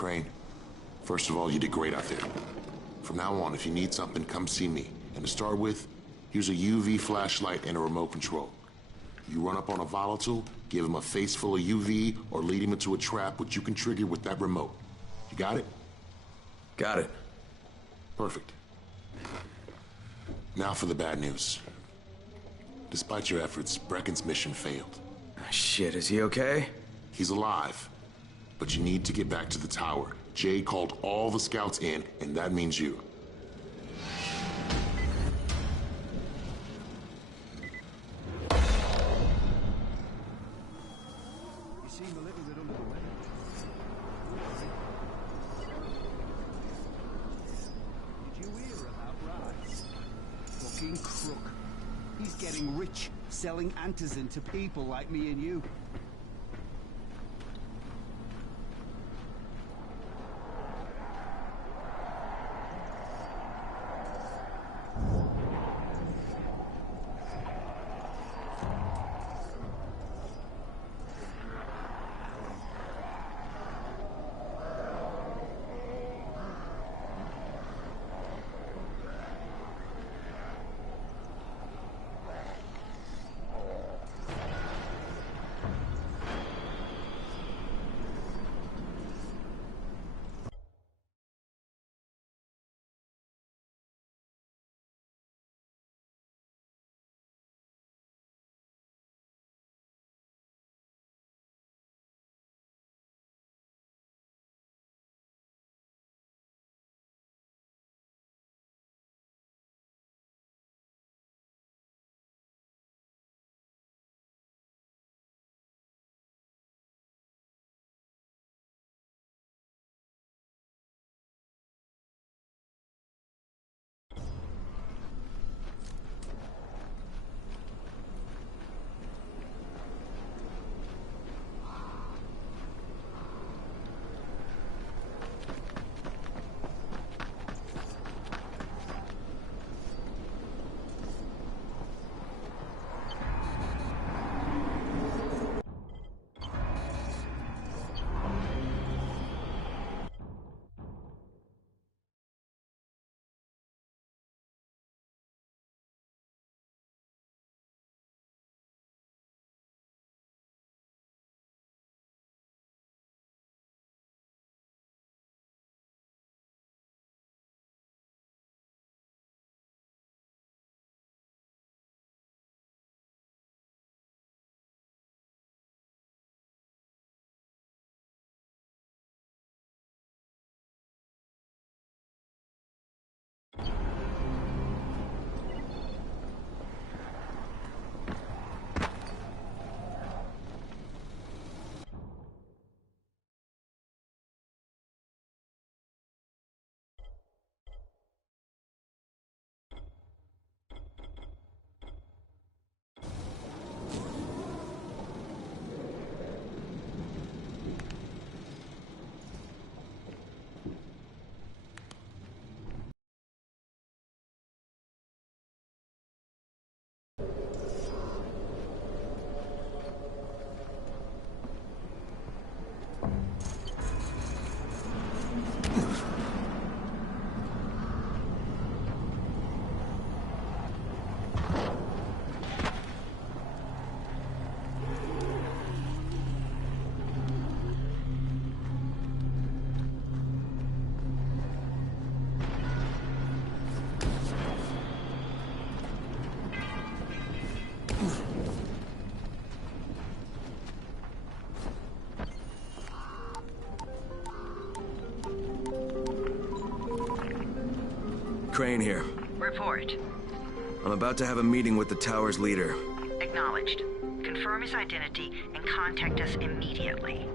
Crane, first of all, you did great out there. From now on, if you need something, come see me. And to start with, here's a UV flashlight and a remote control. You run up on a volatile, give him a face full of UV, or lead him into a trap which you can trigger with that remote. You got it? Got it. Perfect. Now for the bad news. Despite your efforts, Brecken's mission failed. Shit, is he okay? He's alive. But you need to get back to the tower. Jay called all the scouts in, and that means you. You seem a little bit under the weather. Did you hear about Rise? Fucking crook. He's getting rich, selling antizin to people like me and you. Crane here. Report. I'm about to have a meeting with the tower's leader. Acknowledged. Confirm his identity and contact us immediately.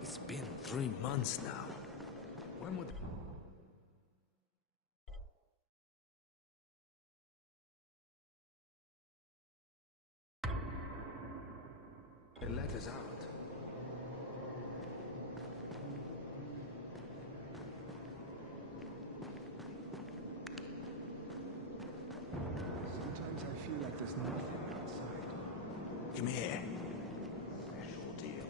It's been 3 months now. When would... They let us out. Sometimes I feel like there's nothing outside. Come here. Special deal.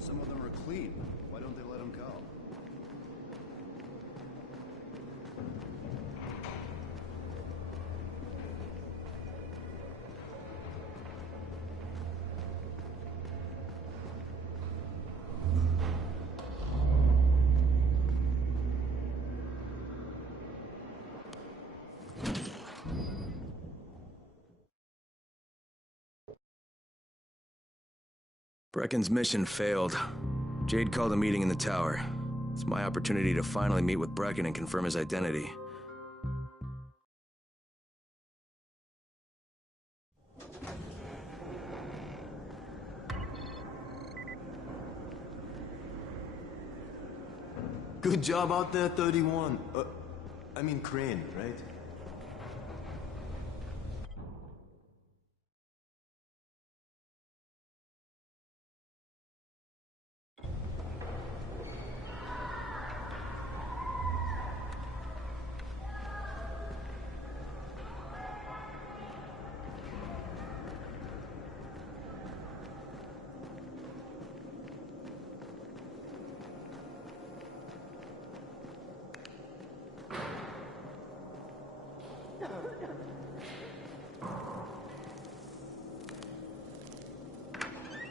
Some of them are clean. Why don't they let them go? Brecken's mission failed. Jade called a meeting in the tower. It's my opportunity to finally meet with Brecken and confirm his identity. Good job out there, 31. I mean Crane, right?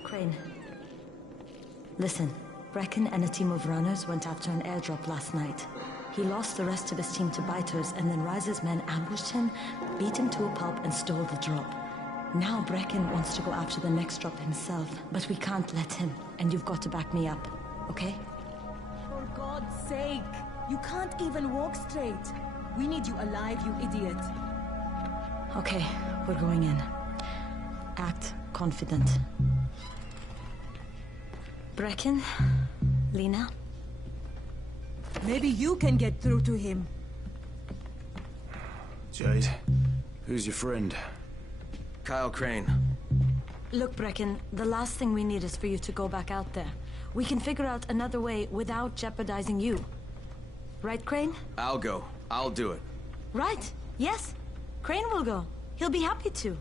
Crane. Listen, Brecken and a team of runners went after an airdrop last night. He lost the rest of his team to biters, and then Rise's men ambushed him, beat him to a pulp, and stole the drop. Now Brecken wants to go after the next drop himself, but we can't let him, and you've got to back me up, okay? For God's sake! You can't even walk straight. We need you alive, you idiot. Okay, we're going in. Act confident. Brecken? Lena? Maybe you can get through to him. Jade, who's your friend? Kyle Crane. Look, Brecken, the last thing we need is for you to go back out there. We can figure out another way without jeopardizing you. Right, Crane? I'll go. I'll do it. Right. Yes. Crane will go. He'll be happy to.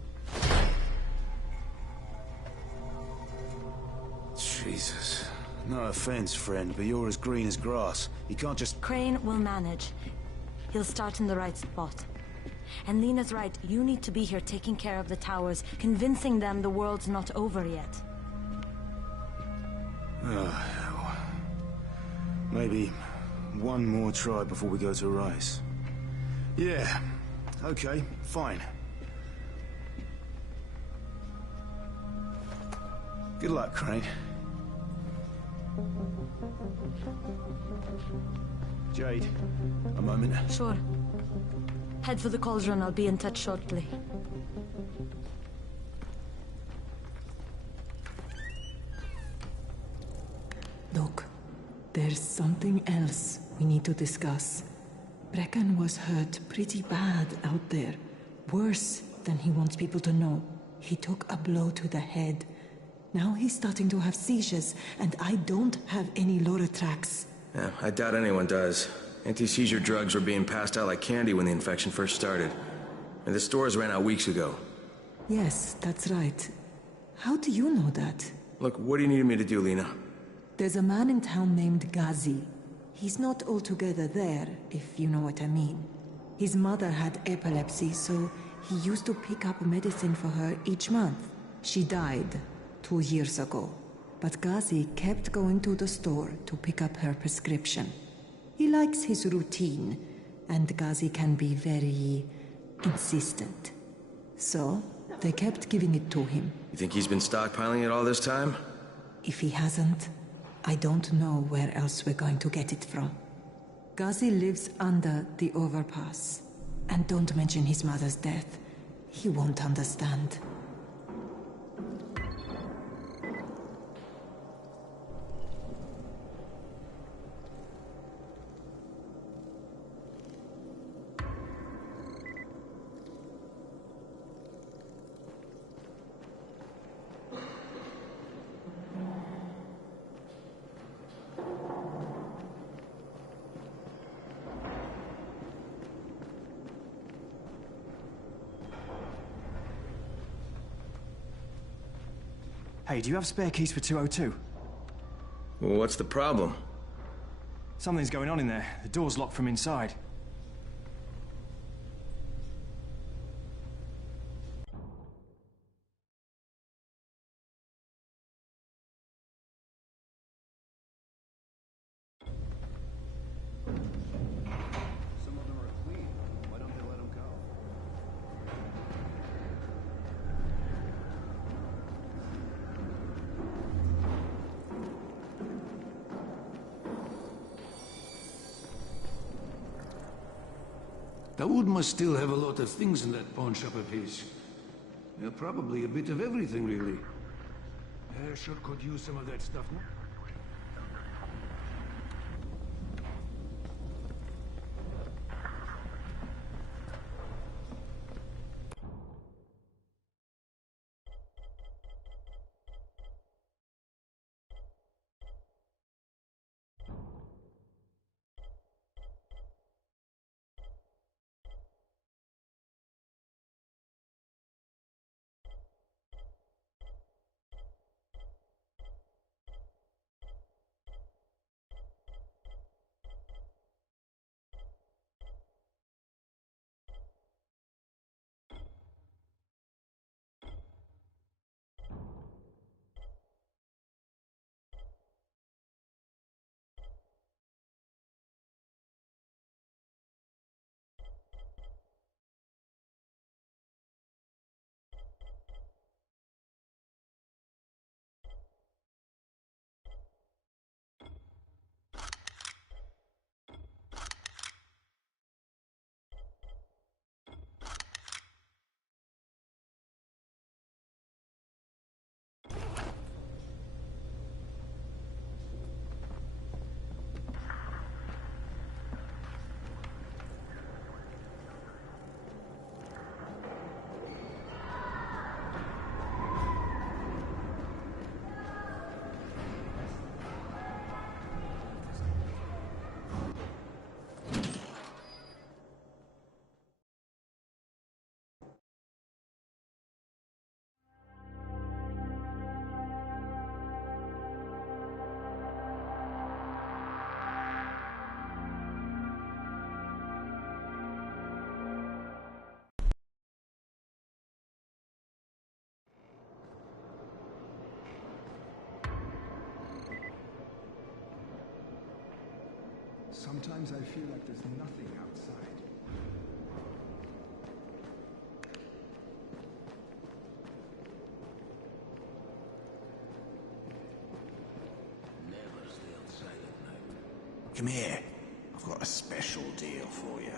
Jesus. No offense, friend, but you're as green as grass. You can't just... Crane will manage. He'll start in the right spot. And Lena's right, you need to be here taking care of the towers, convincing them the world's not over yet. Oh, hell. Maybe one more try before we go to Rice. Yeah, okay, fine. Good luck, Crane. Jade, a moment. Sure. Head for the cauldron, I'll be in touch shortly. Look, there's something else we need to discuss. Brecken was hurt pretty bad out there. Worse than he wants people to know. He took a blow to the head. Now he's starting to have seizures, and I don't have any Loratrax. Yeah, I doubt anyone does. Anti-seizure drugs were being passed out like candy when the infection first started. And the stores ran out weeks ago. Yes, that's right. How do you know that? Look, what do you need me to do, Lena? There's a man in town named Ghazi. He's not altogether there, if you know what I mean. His mother had epilepsy, so he used to pick up medicine for her each month. She died 2 years ago, but Ghazi kept going to the store to pick up her prescription. He likes his routine, and Ghazi can be very insistent. So, they kept giving it to him. You think he's been stockpiling it all this time? If he hasn't, I don't know where else we're going to get it from. Ghazi lives under the overpass. And don't mention his mother's death. He won't understand. Hey, do you have spare keys for 202? Well, what's the problem? Something's going on in there. The door's locked from inside. Some of them are clean. Why don't they let them go? Dawood must still have a lot of things in that pawn shop of his. Yeah, probably a bit of everything, really. Sure could use some of that stuff, no? Sometimes I feel like there's nothing outside. Never stay outside at night. Come here. I've got a special deal for you.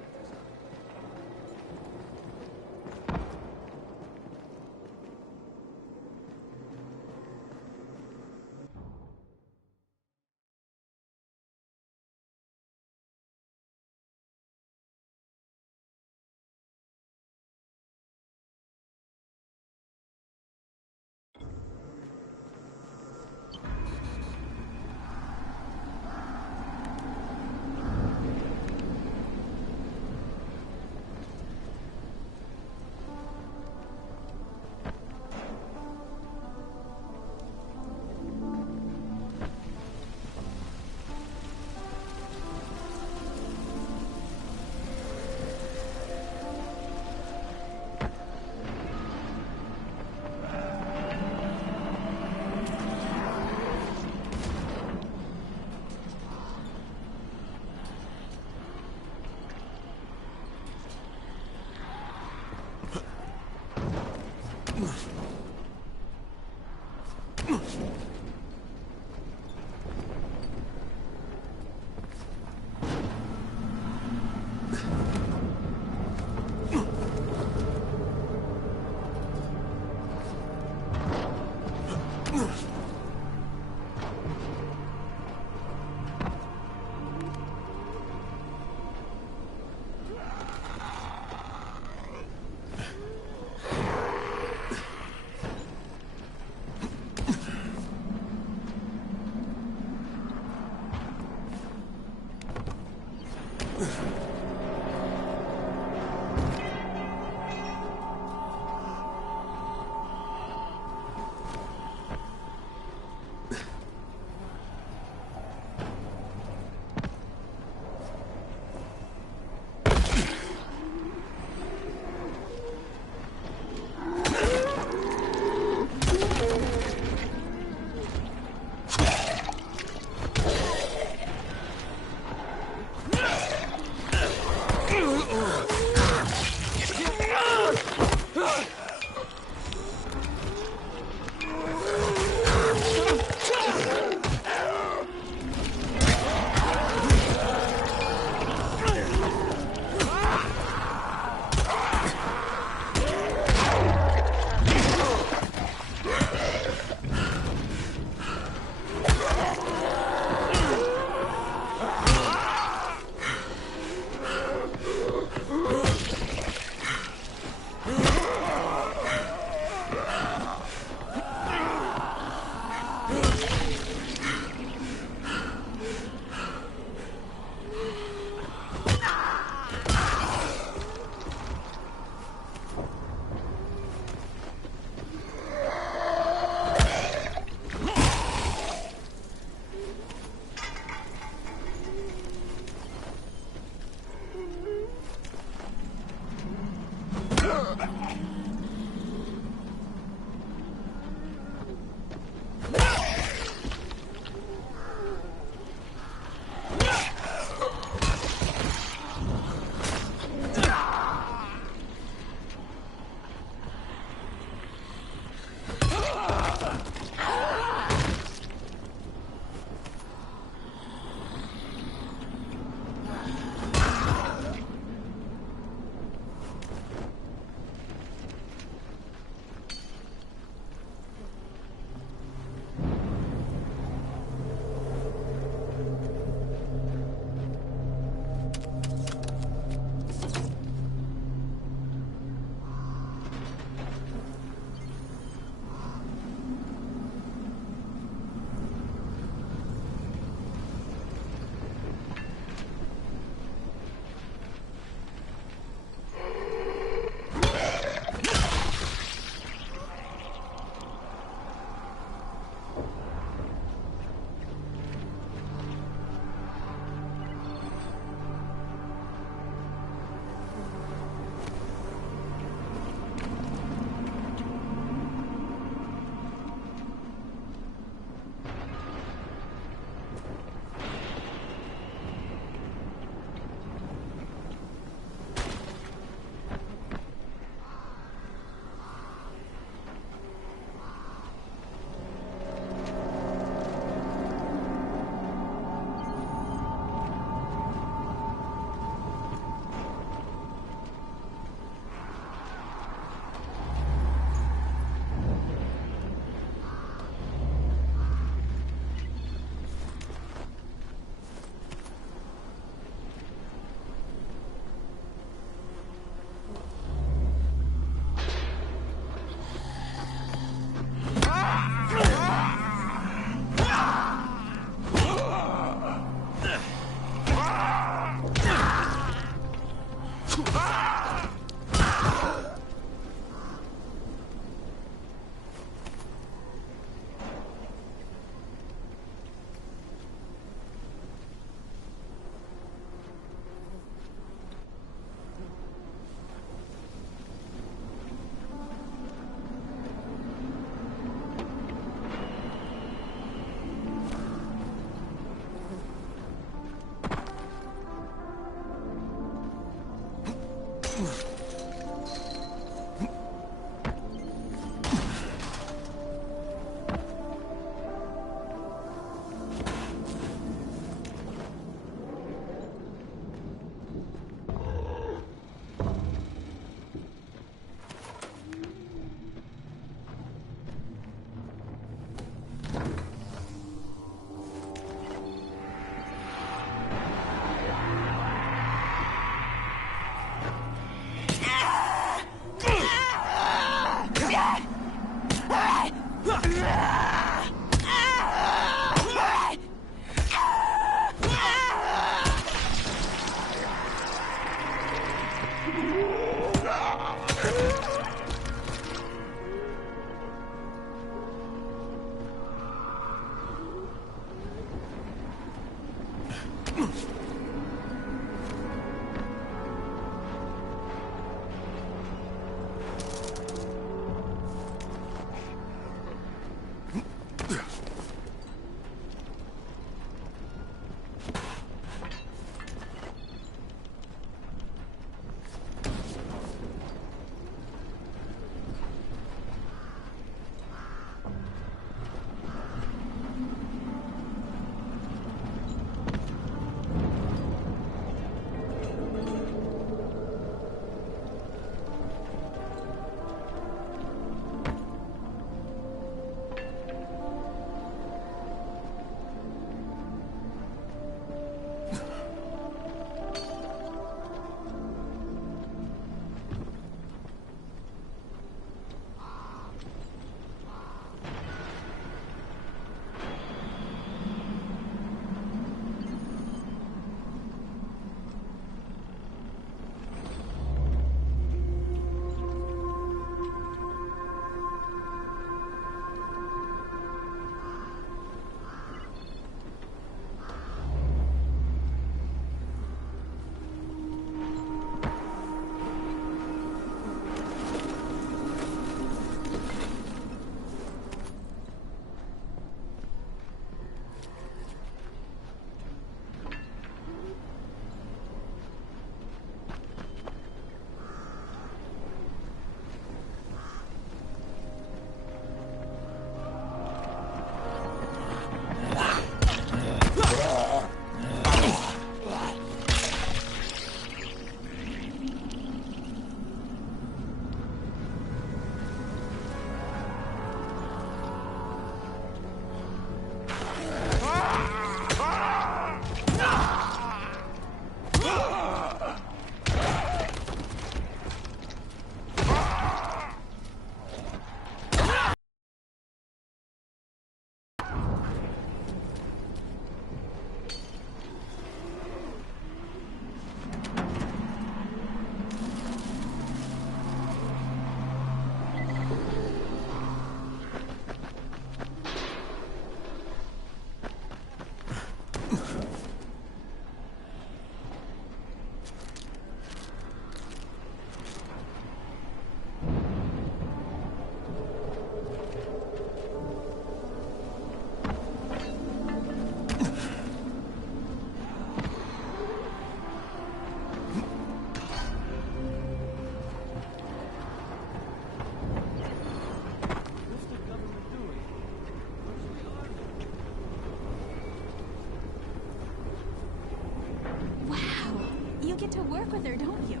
get to work with her, don't you?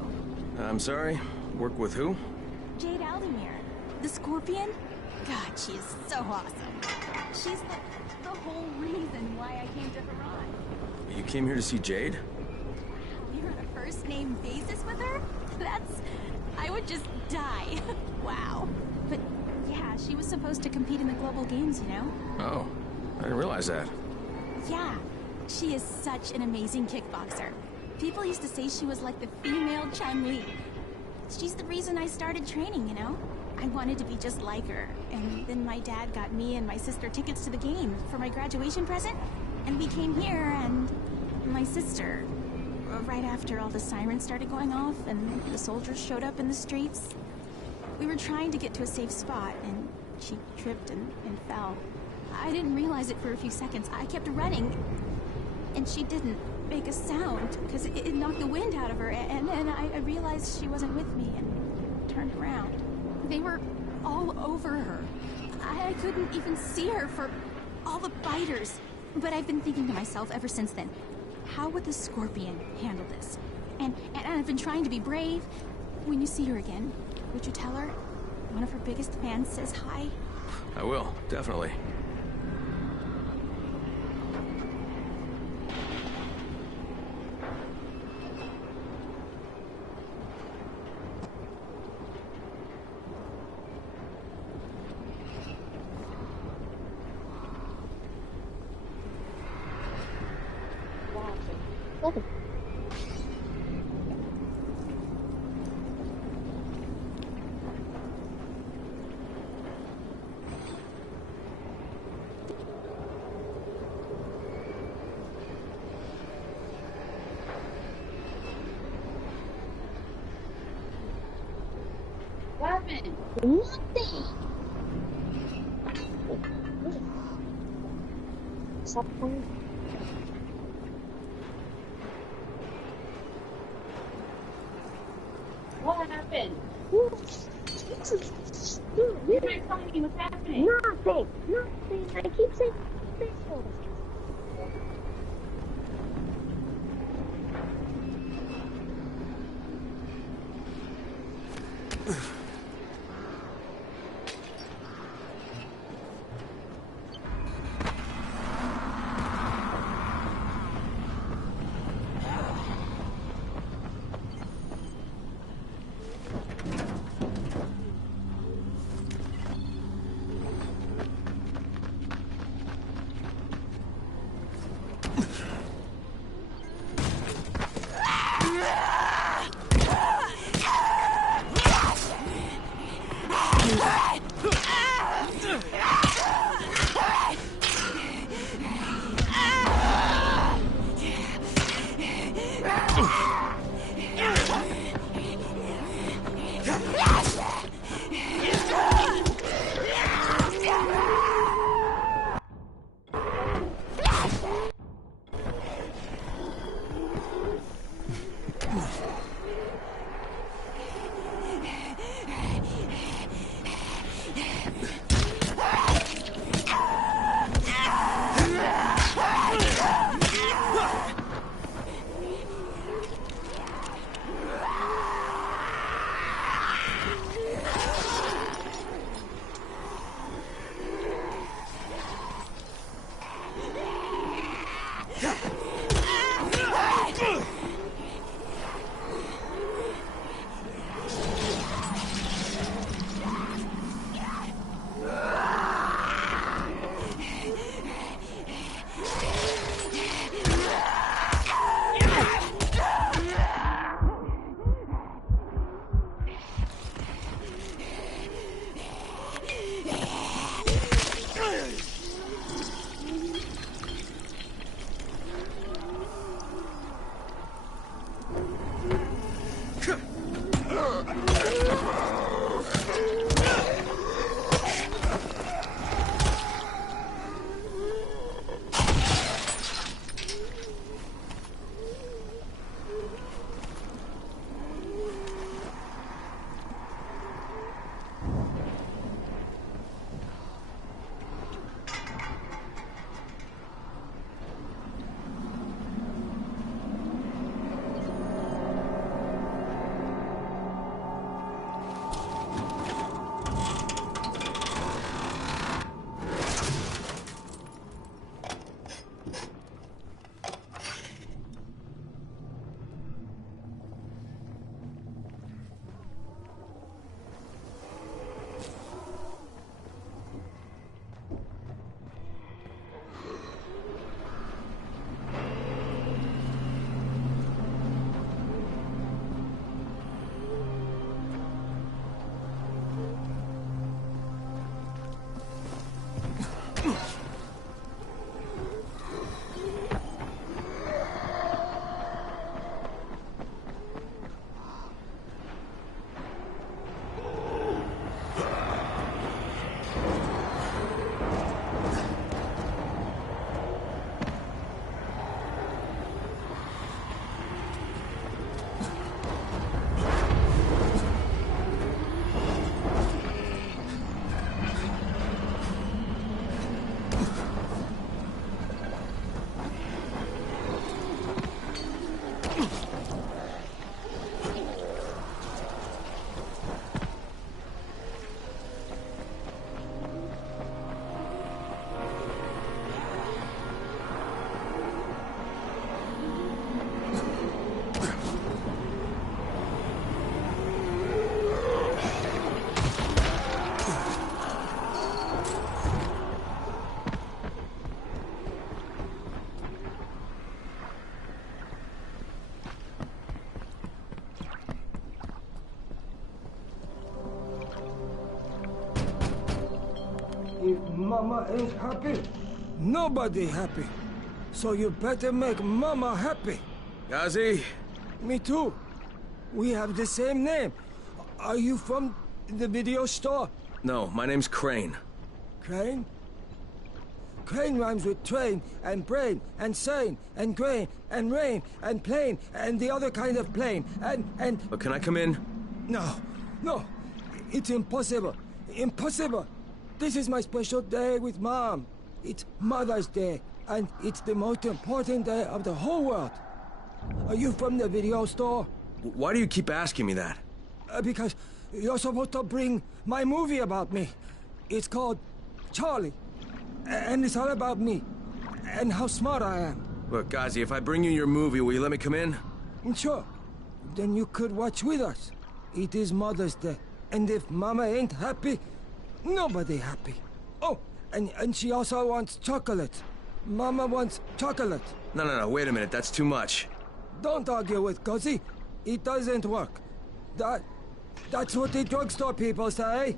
I'm sorry? Work with who? Jade Aldemir, the Scorpion. God, she is so awesome. She's the whole reason why I came to Harran. You came here to see Jade? You're on a first-name basis with her? I would just die. Wow. But yeah, she was supposed to compete in the global games, you know? Oh, I didn't realize that. Yeah, she is such an amazing kickboxer. People used to say she was like the female Chun-Li. She's the reason I started training, you know? I wanted to be just like her. And then my dad got me and my sister tickets to the game for my graduation present. And we came here, and my sister, right after all the sirens started going off and the soldiers showed up in the streets, we were trying to get to a safe spot, and she tripped and fell. I didn't realize it for a few seconds. I kept running, and she didn't make a sound because it knocked the wind out of her, and then I realized she wasn't with me and turned around. They were all over her. I couldn't even see her for all the biters. But I've been thinking to myself ever since then, how would the Scorpion handle this? And I've been trying to be brave. When you see her again, would you tell her one of her biggest fans says hi? I will, definitely. Nothing. Stop playing. What happened? You're not telling me what's happening. Nothing. I keep saying this. If Mama ain't happy, nobody happy. So you better make Mama happy. Ghazi? Me too. We have the same name. Are you from the video store? No, my name's Crane. Crane? Crane rhymes with train, and brain, and sane, and grain, and rain, and plane, and the other kind of plane, and... But can I come in? No. It's impossible. Impossible. This is my special day with Mom. It's Mother's Day, and it's the most important day of the whole world. Are you from the video store? Why do you keep asking me that? Because you're supposed to bring my movie about me. It's called Charlie. And it's all about me. And how smart I am. Look, Ghazi, if I bring you your movie, will you let me come in? Sure. Then you could watch with us. It is Mother's Day. And if Mama ain't happy, nobody happy. Oh, and she also wants chocolate. Mama wants chocolate. No, wait a minute, that's too much. Don't argue with Ghazi. It doesn't work. That's what the drugstore people say.